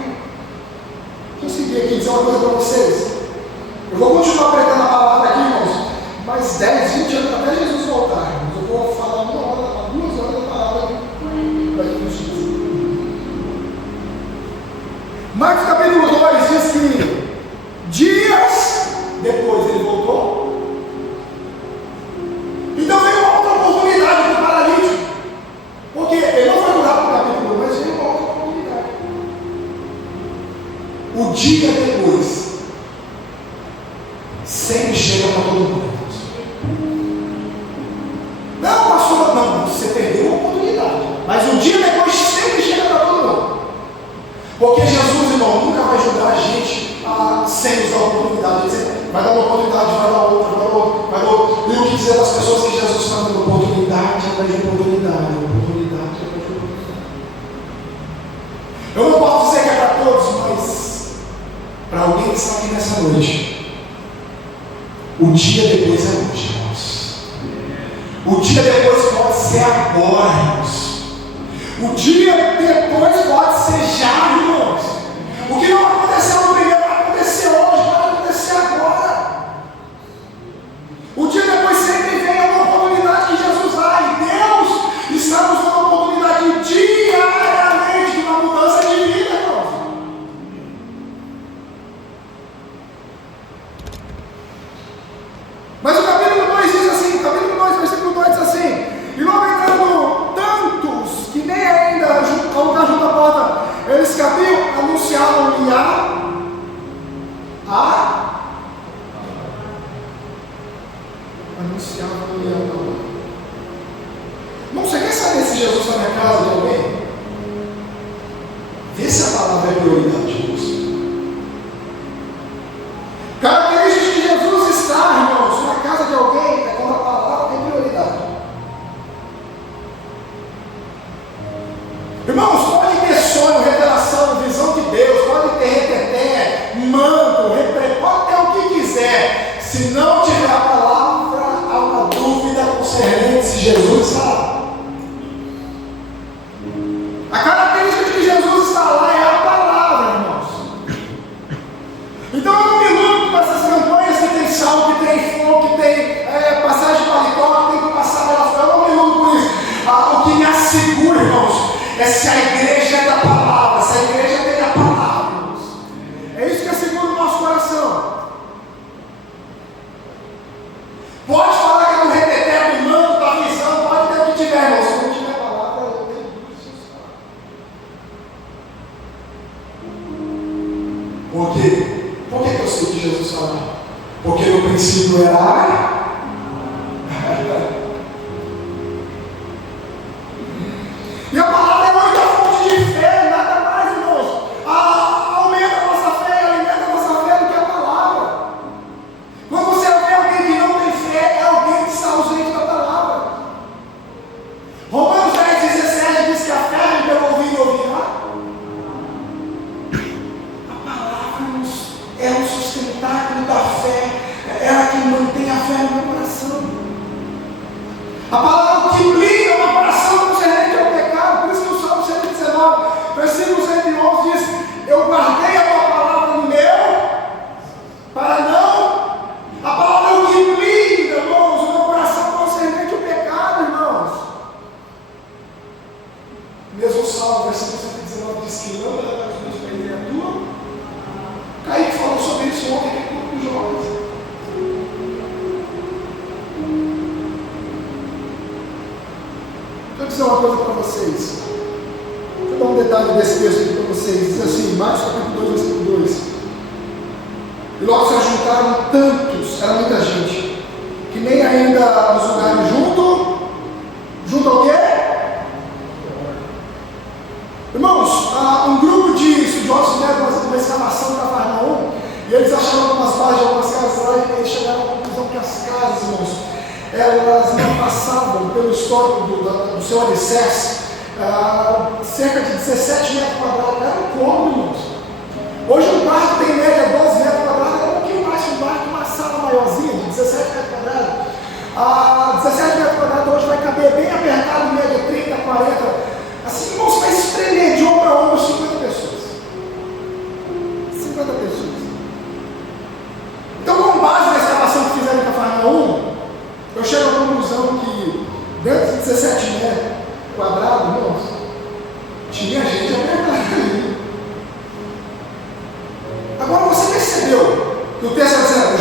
Deixa eu seguir aqui, dizer uma coisa para vocês. Eu vou continuar pregando a palavra aqui, irmãos, mais 10, 20 anos até Jesus voltar, irmãos. Eu vou falar 1 hora, 2 horas da palavra aqui daqui nos dias. Marcos capítulo 2 diz que dias depois ele voltou. Então veio uma outra oportunidade para o paralítico. Porque ele não foi curar para o capítulo 1, mas veio uma outra oportunidade. O dia depois sempre chega para todo mundo. Não, pastor, não, você perdeu a oportunidade. Mas o dia depois sempre chega para todo mundo. Porque Jesus, irmão, nunca vai ajudar a gente sem nos dar a oportunidade. Vai dar uma oportunidade, vai dar outra, vai dar outra, vai dar outra. E o que dizer das pessoas que Jesus está dando oportunidade atrás de oportunidade, oportunidade atrás de oportunidade. Eu não posso dizer que é para todos, mas para alguém que está aqui nessa noite, o dia depois é hoje, irmãos. O dia depois pode ser agora, irmãos. O dia depois pode ser já, irmãos. O que não aconteceu no primeiro vai acontecer hoje, vai acontecer agora. O dia depois sempre vem uma oportunidade que Jesus dá, e Deus está nos dando uma oportunidade diariamente de uma mudança de sabiam? Anunciavam-lhe anunciavam-lhe a palavra. Não, você quer saber se Jesus está na casa de alguém? Vê se a palavra é prioridade de você. Característica de Jesus está, irmãos, na casa de alguém é quando a palavra tem prioridade. Irmãos, pode ter sonho, revelação, visão de Deus, pode ter reteté, manto, pode ter o que quiser. Se não tiver a palavra, há uma dúvida concernente se Jesus está lá. A característica de que Jesus está lá é a palavra, irmãos. Então eu não me iludo com essas campanhas que tem sal, que tem fogo, que tem passagem de paletó, que tem que passar pela fé. Eu não me iludo com isso. O que me assegura, irmãos, é se a igreja é da palavra, se a igreja tem a palavra, irmãos. É isso que assegura o nosso coração. Pode falar que é do reteté, do manto, da visão, pode ter o que tiver, irmãos. Se não tiver a palavra, eu tenho dúvidas. Por quê? Por que eu sei que Jesus está lá? Porque no princípio era e a palavra é a única fonte de fé, nada mais, irmãos. Aumenta a nossa fé, alimenta a nossa fé do que a palavra. Quando você vê alguém que não tem fé, é alguém que está ausente da palavra. Romanos 10,17 diz que a fé vem pelo ouvir e ouvirá. A palavra é o sustentáculo da fé, é ela que mantém a fé no meu coração. A palavra que blinda o meu coração concernente ao pecado. Por isso que o Salmo 119, versículo 111 diz: eu guardei a tua palavra no meu, para não. A palavra é o que blinda, irmãos, o meu coração concernente ao pecado, irmãos. Mesmo o Salmo, versículo 119 diz que lâmpada dos meus pés é a tua. Kaique falou sobre isso ontem aqui com os jovens. Deixa eu dizer uma coisa para vocês. Deixa eu dar um detalhe desse texto aqui para vocês. Diz assim, Marcos capítulo 2, versículo 2. E logo se juntaram tantos, era muita gente, que nem ainda nos lugares junto ao quê? Irmãos, um grupo de estudiosos fizeram uma escavação da Cafarnaum, e eles acharam algumas bases de algumas casas lá, e eles chegaram à conclusão que as casas, irmãos, elas não passavam pelo histórico do seu alicerce, cerca de 17 metros quadrados. Era um cômodo, irmãos. Hoje um quarto tem média 12 metros quadrados, é um pouquinho mais que um quarto, uma sala maiorzinha, de 17 metros quadrados. 17 metros quadrados hoje vai caber bem apertado, em média 30, 40. Assim, irmãos, vai espremer de ombro a ombro 50 pessoas. 50 pessoas. Então, com base na escavação que fizeram em Cafarnaum, eu chego à conclusão que dentro de 17 metros quadrados, irmãos, tinha gente apertada ali. Agora você percebeu que o texto está dizendo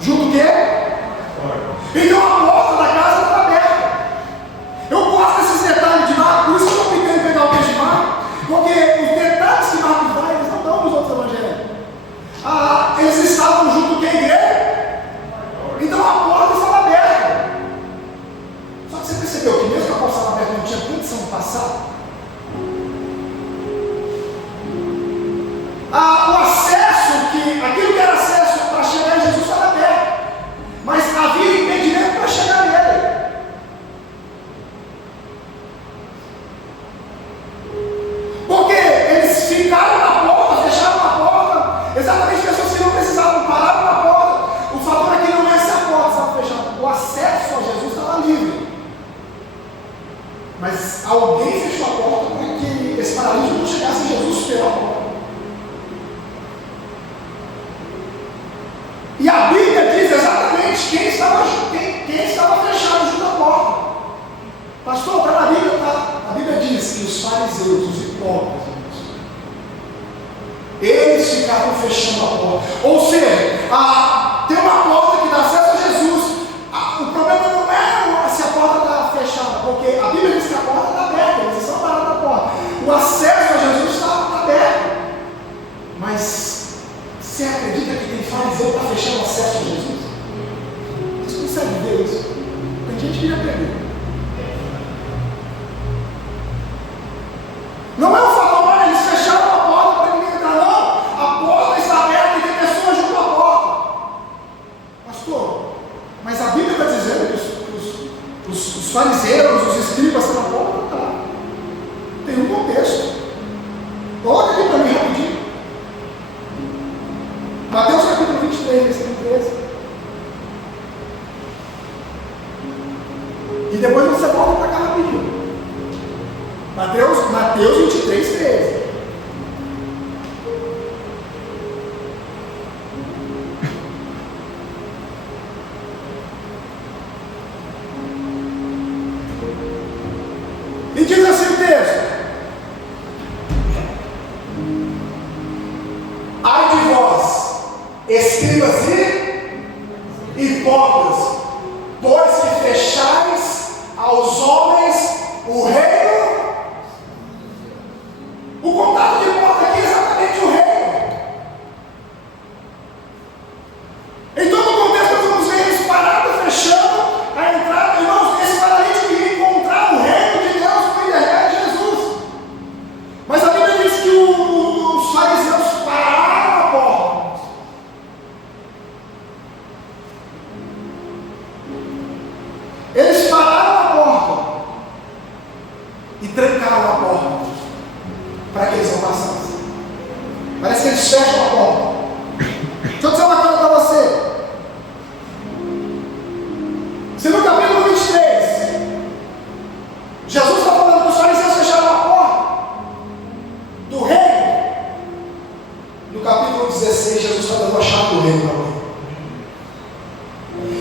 junto o quê? Então a porta da casa está aberta. Eu gosto desses detalhes de Marcos, por isso que eu estou tentando pegar o texto de Marcos, porque os detalhes que Marcos dá, eles não dão nos outros evangelhos. Eles estavam junto com a igreja, então a porta estava aberta. Só que você percebeu que mesmo que a porta estava aberta, não tinha condição de passar. O acesso, aquilo que era acesso para chegar em Jesus estava aberto, mas havia impedimento para chegar nele. Porque eles ficaram na porta, fecharam a porta, exatamente pessoas que não precisavam, pararam na porta. O fator aqui não é se a porta estava fechada, o acesso a Jesus estava livre. Mas alguém fechou a porta para que esse paralítico não chegasse em Jesus pela porta. E a Bíblia diz exatamente quem estava fechado junto à porta. Pastor, está na Bíblia, tá? A Bíblia diz que os fariseus, os hipócritas, eles ficavam fechando a porta. Ou seja, tem uma porta que dá acesso a Jesus. O problema não é se a porta está fechada, porque a Bíblia diz que a porta está aberta, eles estão parados na porta. O acesso que já pregou. Não é um fator, olha, eles fecharam a porta para ninguém entrar, não. A porta está aberta e tem pessoas junto à porta. Pastor, mas a Bíblia está dizendo que os fariseus, os escribas estão na porta? Tá. Tem um contexto. Coloca aqui para mim rapidinho. Mateus capítulo 23, versículo 13. E depois você volta para cá rapidinho. Mateus 23, 13. E diz assim o texto: ai de vós, escribas e hipócritas, pois que fechais aos homens o reino. O contato de porta aqui é exatamente o reino. Em todo o contexto nós vamos ver eles parados, fechando a entrada. Irmãos, esse paralítico ia encontrar o reino de Deus por intermédio de Jesus. Mas a Bíblia diz que os fariseus pararam a porta. Eles pararam a porta e trancaram a porta para que eles não passassem. Parece que eles fecham a porta. Deixa eu dizer uma coisa para você. Se no capítulo 23 Jesus está falando que os fariseus fecharam a porta do reino, no capítulo 16 Jesus está dando a chave do reino para alguém.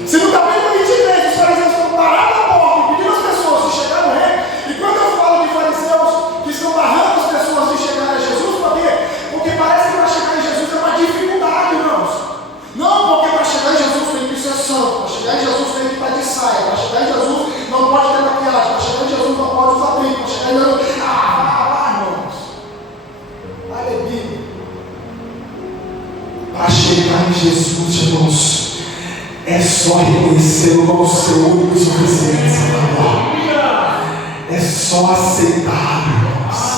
Se no capítulo 23 os fariseus estão parados na porta e pedindo às pessoas de chegar no reino, e quando eu falo de fariseus que estão barrando as pessoas de chegar a Jesus, por quê? Porque parece que para chegar em Jesus é uma dificuldade, irmãos. Não, porque para chegar em Jesus tem que ser santo, para chegar em Jesus tem que estar de saia, para chegar em Jesus não pode ter maquiagem, para chegar em Jesus não pode usar brinco, para chegar em Jesus. Irmãos. Aleluia. Para chegar em Jesus, irmãos, é só reconhecê-lo como seu único e suficiente Salvador. É só aceitar, irmãos.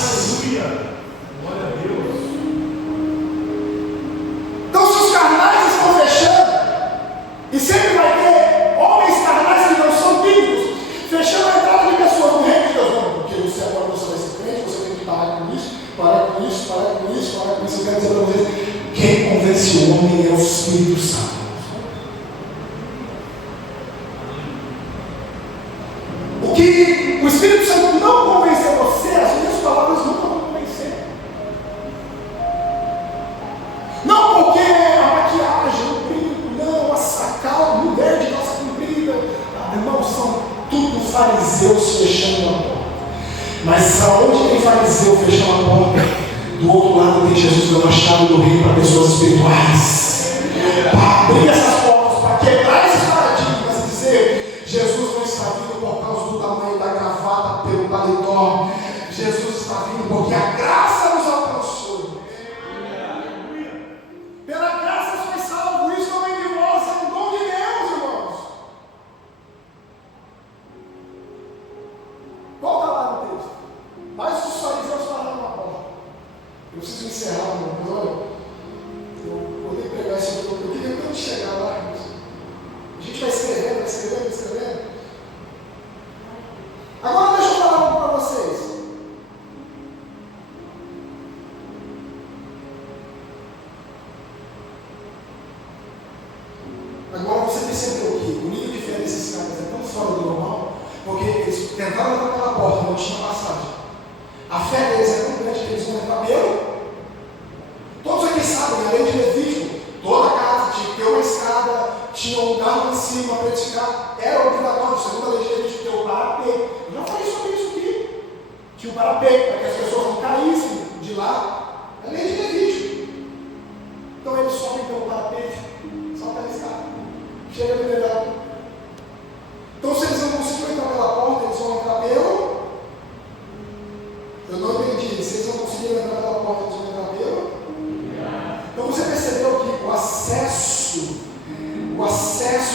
Glória a Deus. Então, se os carnais estão fechando, e sempre vai ter homens carnais que não são bíblicos, fechando a entrada de pessoas no reino de Deus, não, porque você agora você vai ser crente, você tem que parar com isso, parar com isso, parar com isso, parar com isso. Eu quero dizer para vocês: quem convence o homem é o Espírito Santo. O que o Espírito Santo não convencer você, as minhas palavras nunca vão convencer. Não porque a maquiagem, o brinco, não, a sacal, mulher de calça comprida. Irmão, são tudo fariseus fechando a porta. Mas aonde tem fariseu fechando a porta, do outro lado tem Jesus dando a chave do reino para pessoas espirituais. Para abrir essas portas, para quebrar esses paradigmas e dizer: Jesus não está vindo por causa do tamanho da gravata pelo paletó. Jesus está vindo porque a graça nos alcançou. Pela graça foi salvo. Isso não vem de vós, é um dom de Deus, irmãos. Volta lá no texto. Mas os fariseus pararam na porta. Eu preciso encerrar, irmão, mas olha, eu vou ter que pegar esse outro, eu queria tanto chegar lá, irmãos. A gente vai escrevendo, vai escrevendo, vai escrevendo. Agora deixa eu falar algo para vocês. Agora você percebeu que o nível de fé desses caras é tão fora do normal, porque eles tentaram entrar pela porta, não tinha passagem. A fé deles é tão grande que eles vão entrar pelo. Todos aqui sabem, a lei de Levítico, toda casa tinha que ter uma escada, tinha um lugar lá em cima para edificar, era obrigatório, segundo a lei de Levítico, ter o parapeito. Eu já falei sobre isso aqui. Tinha o parapeito, para que as pessoas não caíssem de lá. É a lei de Levítico. Então eles sobem pelo parapeito, só pela escada. Chega no dedão. Então, se eles não conseguiram entrar pela porta, eles vão entrar pelo. Eu não entendi. Se eles não conseguiram entrar pela porta, eles vão entrar pelo. Então, você percebeu que o acesso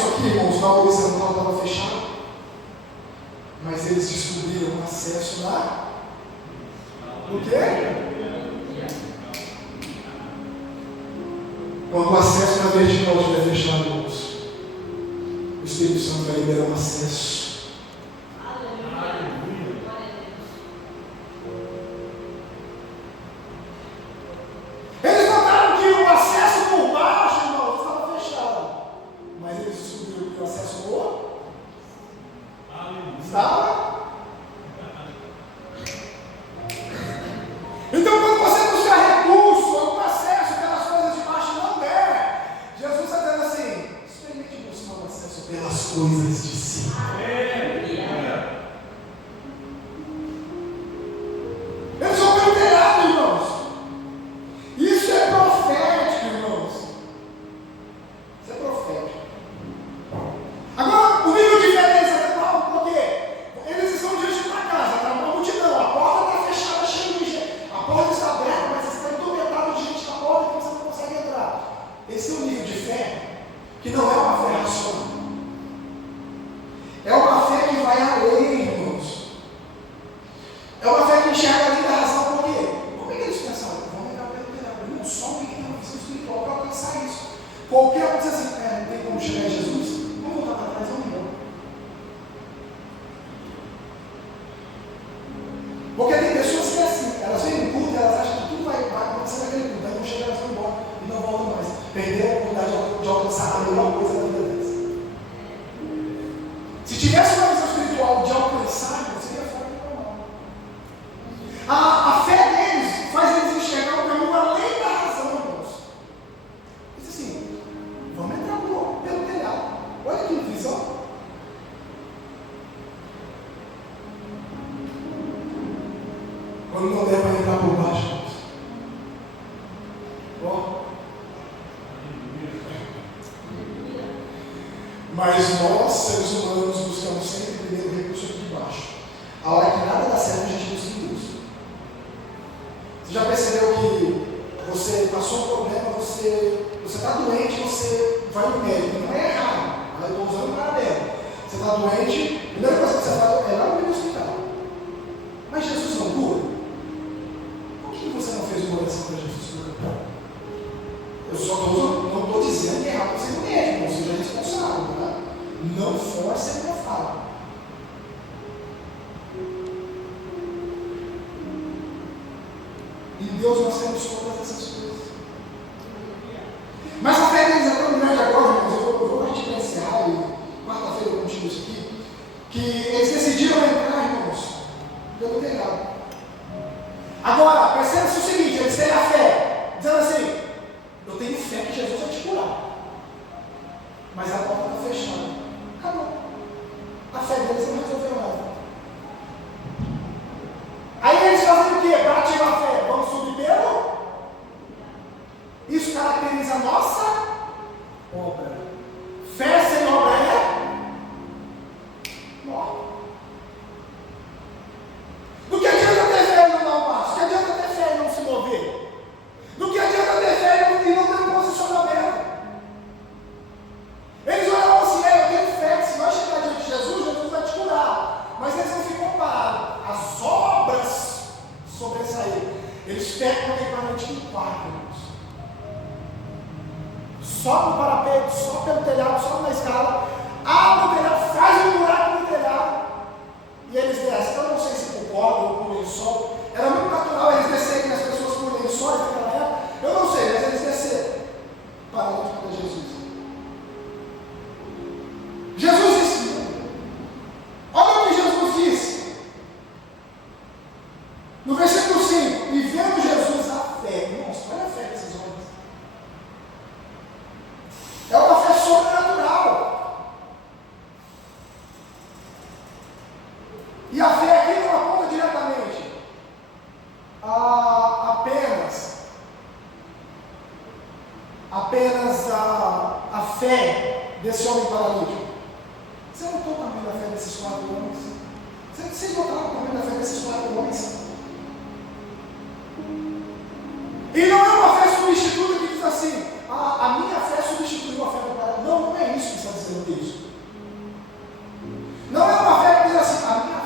aqui, irmãos, na horizontal estava fechado? Mas eles descobriram o acesso lá. O quê? Quando o acesso na vertical estiver fechado, o Espírito Santo vai liberar um acesso. Eles notaram que o acesso por baixo, irmão, estava fechado. Mas eles descobriram que o acesso por estava. Então, quando você buscar recurso, algum acesso pelas coisas de baixo não der, Jesus está dizendo assim: experimente buscar o acesso pelas coisas de cima. Eu sou meu telhado, irmãos. Isso é profético, irmãos. Isso é profético. Agora, o nível de fé deles é tal, porque eles estão diante de uma casa, está uma multidão, a porta está fechada, cheia de gente. A porta está aberta, mas você está entorpetado de gente na porta que você não consegue entrar. Esse é um nível de fé que não é uma fé racional. É uma fé que vai além, irmãos. É uma fé que enxerga além da razão. Por quê? Como é que eles pensaram? Vamos entrar pelo telhado. Não, só alguém que tem uma visão espiritual para alcançar isso. Qualquer um diz assim: não tem como chegar em Jesus? Vamos voltar para trás, vamos embora. Porque tem pessoas que é assim, elas vêm no culto e elas acham que tudo vai acontecer naquele culto, aí vão chegar, elas vão embora e não voltam mais. Perderam a oportunidade de alcançar a melhor coisa da vida deles. Se tivesse uma visão espiritual de alcançar, seria fora do normal. A fé deles faz eles enxergar o caminho além da razão, irmãos. Diz assim: vamos entrar pelo telhado. Olha que visão. Quando não der para entrar por baixo, irmãos. Ó. Mas nós, seres humanos, buscamos sempre primeiro o recurso aqui de baixo. A hora que nada dá certo, a gente busca em Deus. Você já percebeu que você passou um problema, você está doente, você vai no médico? Não é errado. Eu estou usando para dentro. Você está doente, a primeira coisa que você faz é lá no hospital. Mas Jesus não cura? Por que você não fez uma oração para Jesus curar? Eu só não estou dizendo que é errado você ir no médico, não seja responsável, tá? Não force a minha fala. Em Deus nós temos todas essas coisas. Mas a fé deles é tão grande agora, irmãos, eu vou a gente vai encerrar e quarta-feira eu continuo isso aqui, que eles decidiram entrar, irmãos, pelo telhado. Agora, perceba-se o seguinte: eles têm a fé, dizendo assim: eu tenho fé que Jesus vai te curar. Mas a porta está fechada. Acabou. A fé deles não resolveu nada. Aí eles fazem o quê? Para ativar a fé, vamos subir pelo? Isso caracteriza a nossa obra. Fé sem obra é morte. Do que adianta ter fé e não dar um passo? Do que adianta ter fé e não se mover? Do que adianta ter fé e não ter um posicionamento? Eles olham assim: eu tenho fé que se nós chegar diante de Jesus, Jesus vai te curar. Mas eles não ficam parados. As obras sobressaíram. Eles pegam o equivalente de quadros. Sobe o parapeito, sobe pelo telhado, sobe na escada, abre o telhado, faz um buraco no telhado e eles descem. Eu não sei se por corda ou por lençol. Era muito natural eles descerem as pessoas por lençóis naquela época. Eu não sei, mas eles desceram para onde para Jesus. Jesus ensinou. Olha o que Jesus disse no versículo 5: e vendo Jesus a fé. Irmãos, olha a fé desses homens. É uma fé sobrenatural. E a fé aqui não aponta diretamente apenas a fé desse homem paralítico. Você notou o tamanho da fé desses 4 homens? Vocês notaram o tamanho da fé desses 4 homens? E não é uma fé substituta que diz assim: a minha fé substituiu a fé do paralítico. Não, não é isso que está dizendo isso. Não é uma fé que diz assim: a minha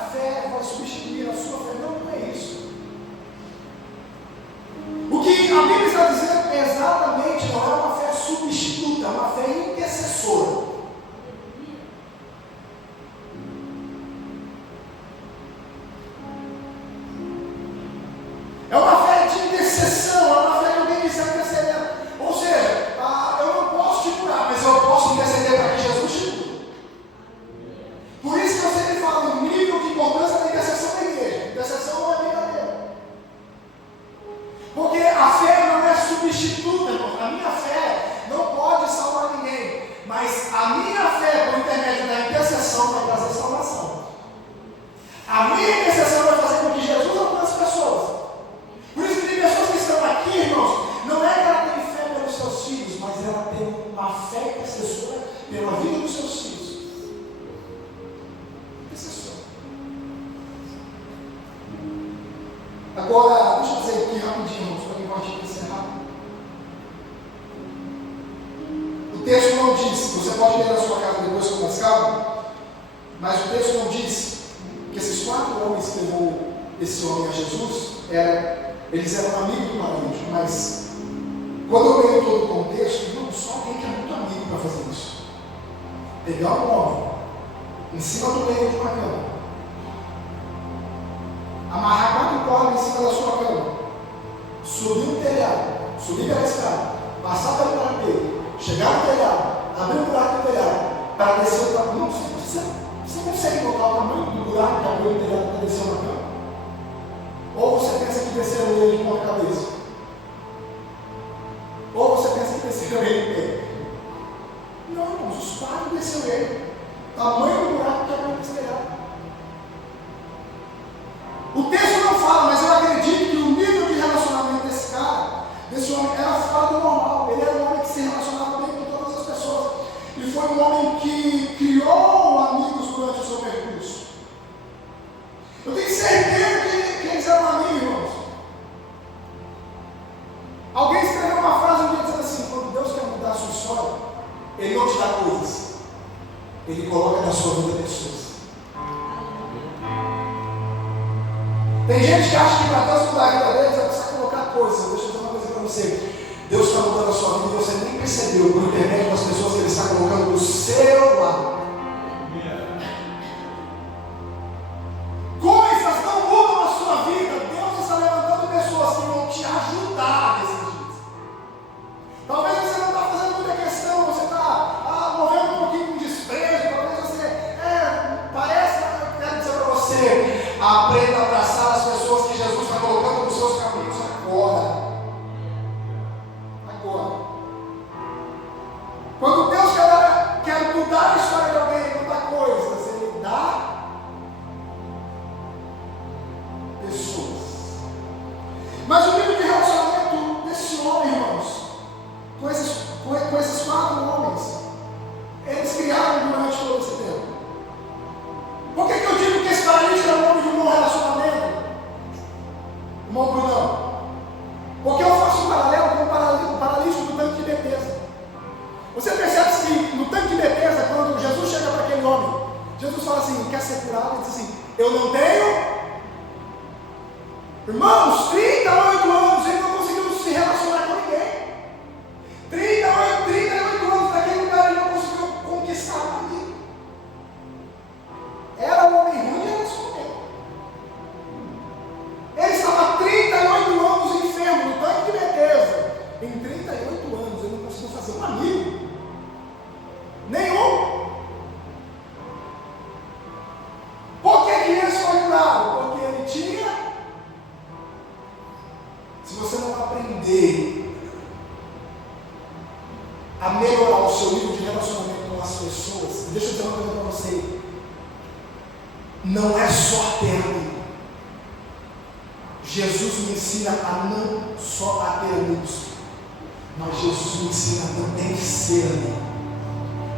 Agora, deixa eu dizer aqui rapidinho, para quem gosta de encerrar. O texto não diz, você pode ler na sua casa depois com mais calma, mas o texto não diz que esses 4 homens que levou esse homem a Jesus, eles eram amigos do paralítico, mas quando eu leio todo o contexto, não, só alguém que é muito amigo para fazer isso. Pegar um homem em cima do leito de uma cama, amarrar 4 cordas em cima da sua cama, subir um telhado, subir pela escada, passar pelo parapeito, chegar no telhado, abrir um buraco no telhado, para descer o tamanho. Não, você consegue notar o tamanho do buraco que abriu no telhado para descer uma cama? Ou você pensa que desceram ele de ponta cabeça? Ou você pensa que desceram ele em pé? Não, irmãos, os 4 desceram ele. Tamanho do buraco que abriu no telhado. O texto não fala, mas eu acredito que o nível de relacionamento desse homem, era fora do normal. Ele era um homem que se relacionava bem com todas as pessoas. E foi um homem que criou amigos durante o seu percurso. Eu tenho certeza que eles eram amigos, irmãos. Alguém escreveu uma frase um dia dizendo assim: quando Deus quer mudar a sua história, Ele não te dá coisas, Ele coloca na sua vida pessoas. Tem gente que acha que para Deus mudar a vida deles, vai precisar colocar coisas. Deixa eu dizer uma coisa para você. Deus está mudando a sua vida e você nem percebeu por intermédio das pessoas que Ele está colocando do seu lado. Coisas não mudam a sua vida. Deus está levantando pessoas que vão te ajudar nesses dias. Talvez você não está fazendo muita questão, você está movendo um pouquinho com desprezo. Talvez você, parece que eu quero dizer para você: aprenda a abraçar as pessoas que Jesus está colocando nos seus caminhos agora. Quando Deus quer mudar a história de alguém, mudar coisas, Ele dá pessoas. Mas o nível de relacionamento desse homem, irmãos, com esses 4 homens, eles criaram durante todo esse tempo. Por que eu digo que esse paralítico é um homem de um bom relacionamento? Irmão Brunão? Porque eu faço um paralelo com o paralítico do tanque de Betesda. Você percebe que no tanque de Betesda, quando Jesus chega para aquele homem, Jesus fala assim: quer ser curado? Ele diz assim: eu não tenho. Irmãos, 38 anos, ele não conseguiu se relacionar com ninguém. 38 anos naquele lugar, ele não conseguiu conquistar ninguém. Era um homem ruim de relacionamento. Ele estava 38 anos enfermo no tanque de Betesda. Em 38 anos, ele não conseguiu fazer um amigo. Nenhum. Por que esse foi curado? Porque ele tinha. Se você não aprender a melhorar o seu nível de relacionamento com as pessoas, deixa eu dizer uma coisa para você: não é só ter amigo. Jesus me ensina a não só a ter amigos, mas Jesus me ensina a também ser amigo.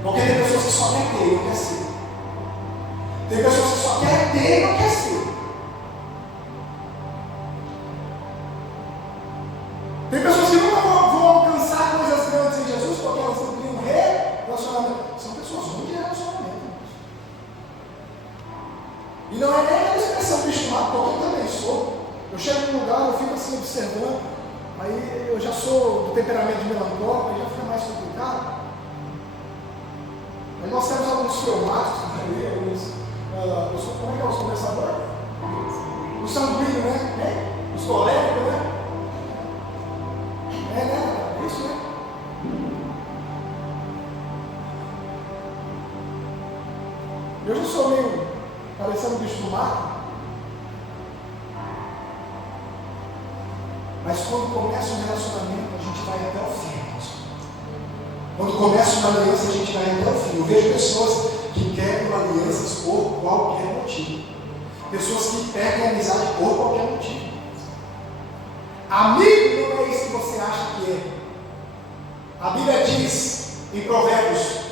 Porque tem pessoas que só querem ter e não quer ser. Tem pessoas que só querem ter e não quer ser. Tem pessoas que nunca vão alcançar coisas grandes em Jesus porque elas não têm um relacionamento. São pessoas ruins de relacionamento. E não é nem aquela expressão bistimada, porque eu também sou. Eu chego num lugar, eu fico assim observando, aí eu já sou do temperamento de melancólico, aí já fica mais complicado. Aí nós temos alguns fleumáticos, como é que é os conversadores? Os sanguíneos, né? Os coléricos, né? É isso, né? Eu já sou meio parecendo um bicho do mato. Mas quando começa um relacionamento, a gente vai até o fim. Quando começa uma aliança, a gente vai até o fim. Eu vejo pessoas que quebram alianças por qualquer motivo. Pessoas que perdem a amizade por qualquer motivo. Amigo não é isso que você acha que é. A Bíblia diz em Provérbios: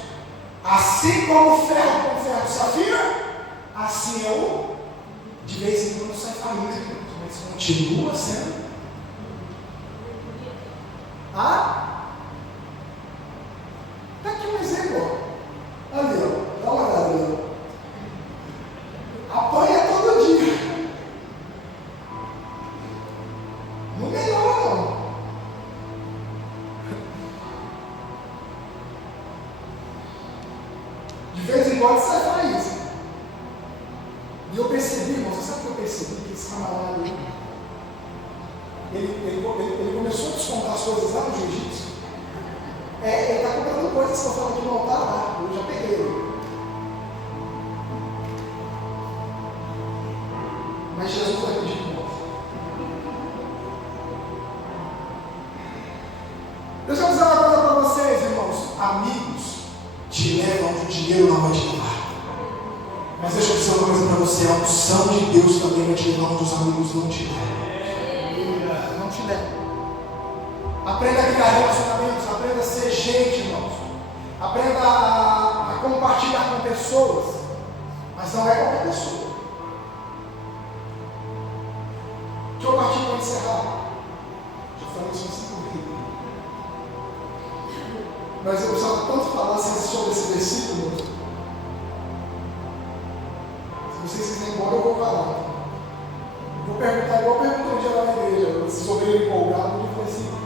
assim como o ferro com ferro se afina, assim é o. De vez em quando sai faísca, mas Mas continua sendo. Ah? Está aqui um exemplo. Ó. Ali, ó. Dá uma olhada ali. Apanha todo dia. Não melhora, não. De vez em quando sai faísca. E eu percebi, irmão, você sabe o que eu percebi? Que esse camarada aí, ele começou a descontar as coisas lá no jiu-jitsu. Ele está comprando coisas que eu falo que não está lá. Eu já peguei ele. Mas Jesus vai pedir de nós. Deixa eu dizer uma coisa para vocês, irmãos. Amigos te levam onde o dinheiro não vai te levar. Mas deixa eu dizer uma coisa para você. A unção de Deus também vai te levar onde os amigos não te levam. Não te levam. Aprenda a criar relacionamentos. Aprenda a ser gente, irmãos. Aprenda a compartilhar com pessoas. Mas não é qualquer pessoa. Que eu parti para encerrar. Já falei isso assim comigo. Mas eu precisava tanto falar sobre esse versículo. Se vocês quiserem ir embora, eu vou falar. Vou perguntar igual eu perguntei um dia lá na igreja. Esses obreiros empolgados, eu falei assim.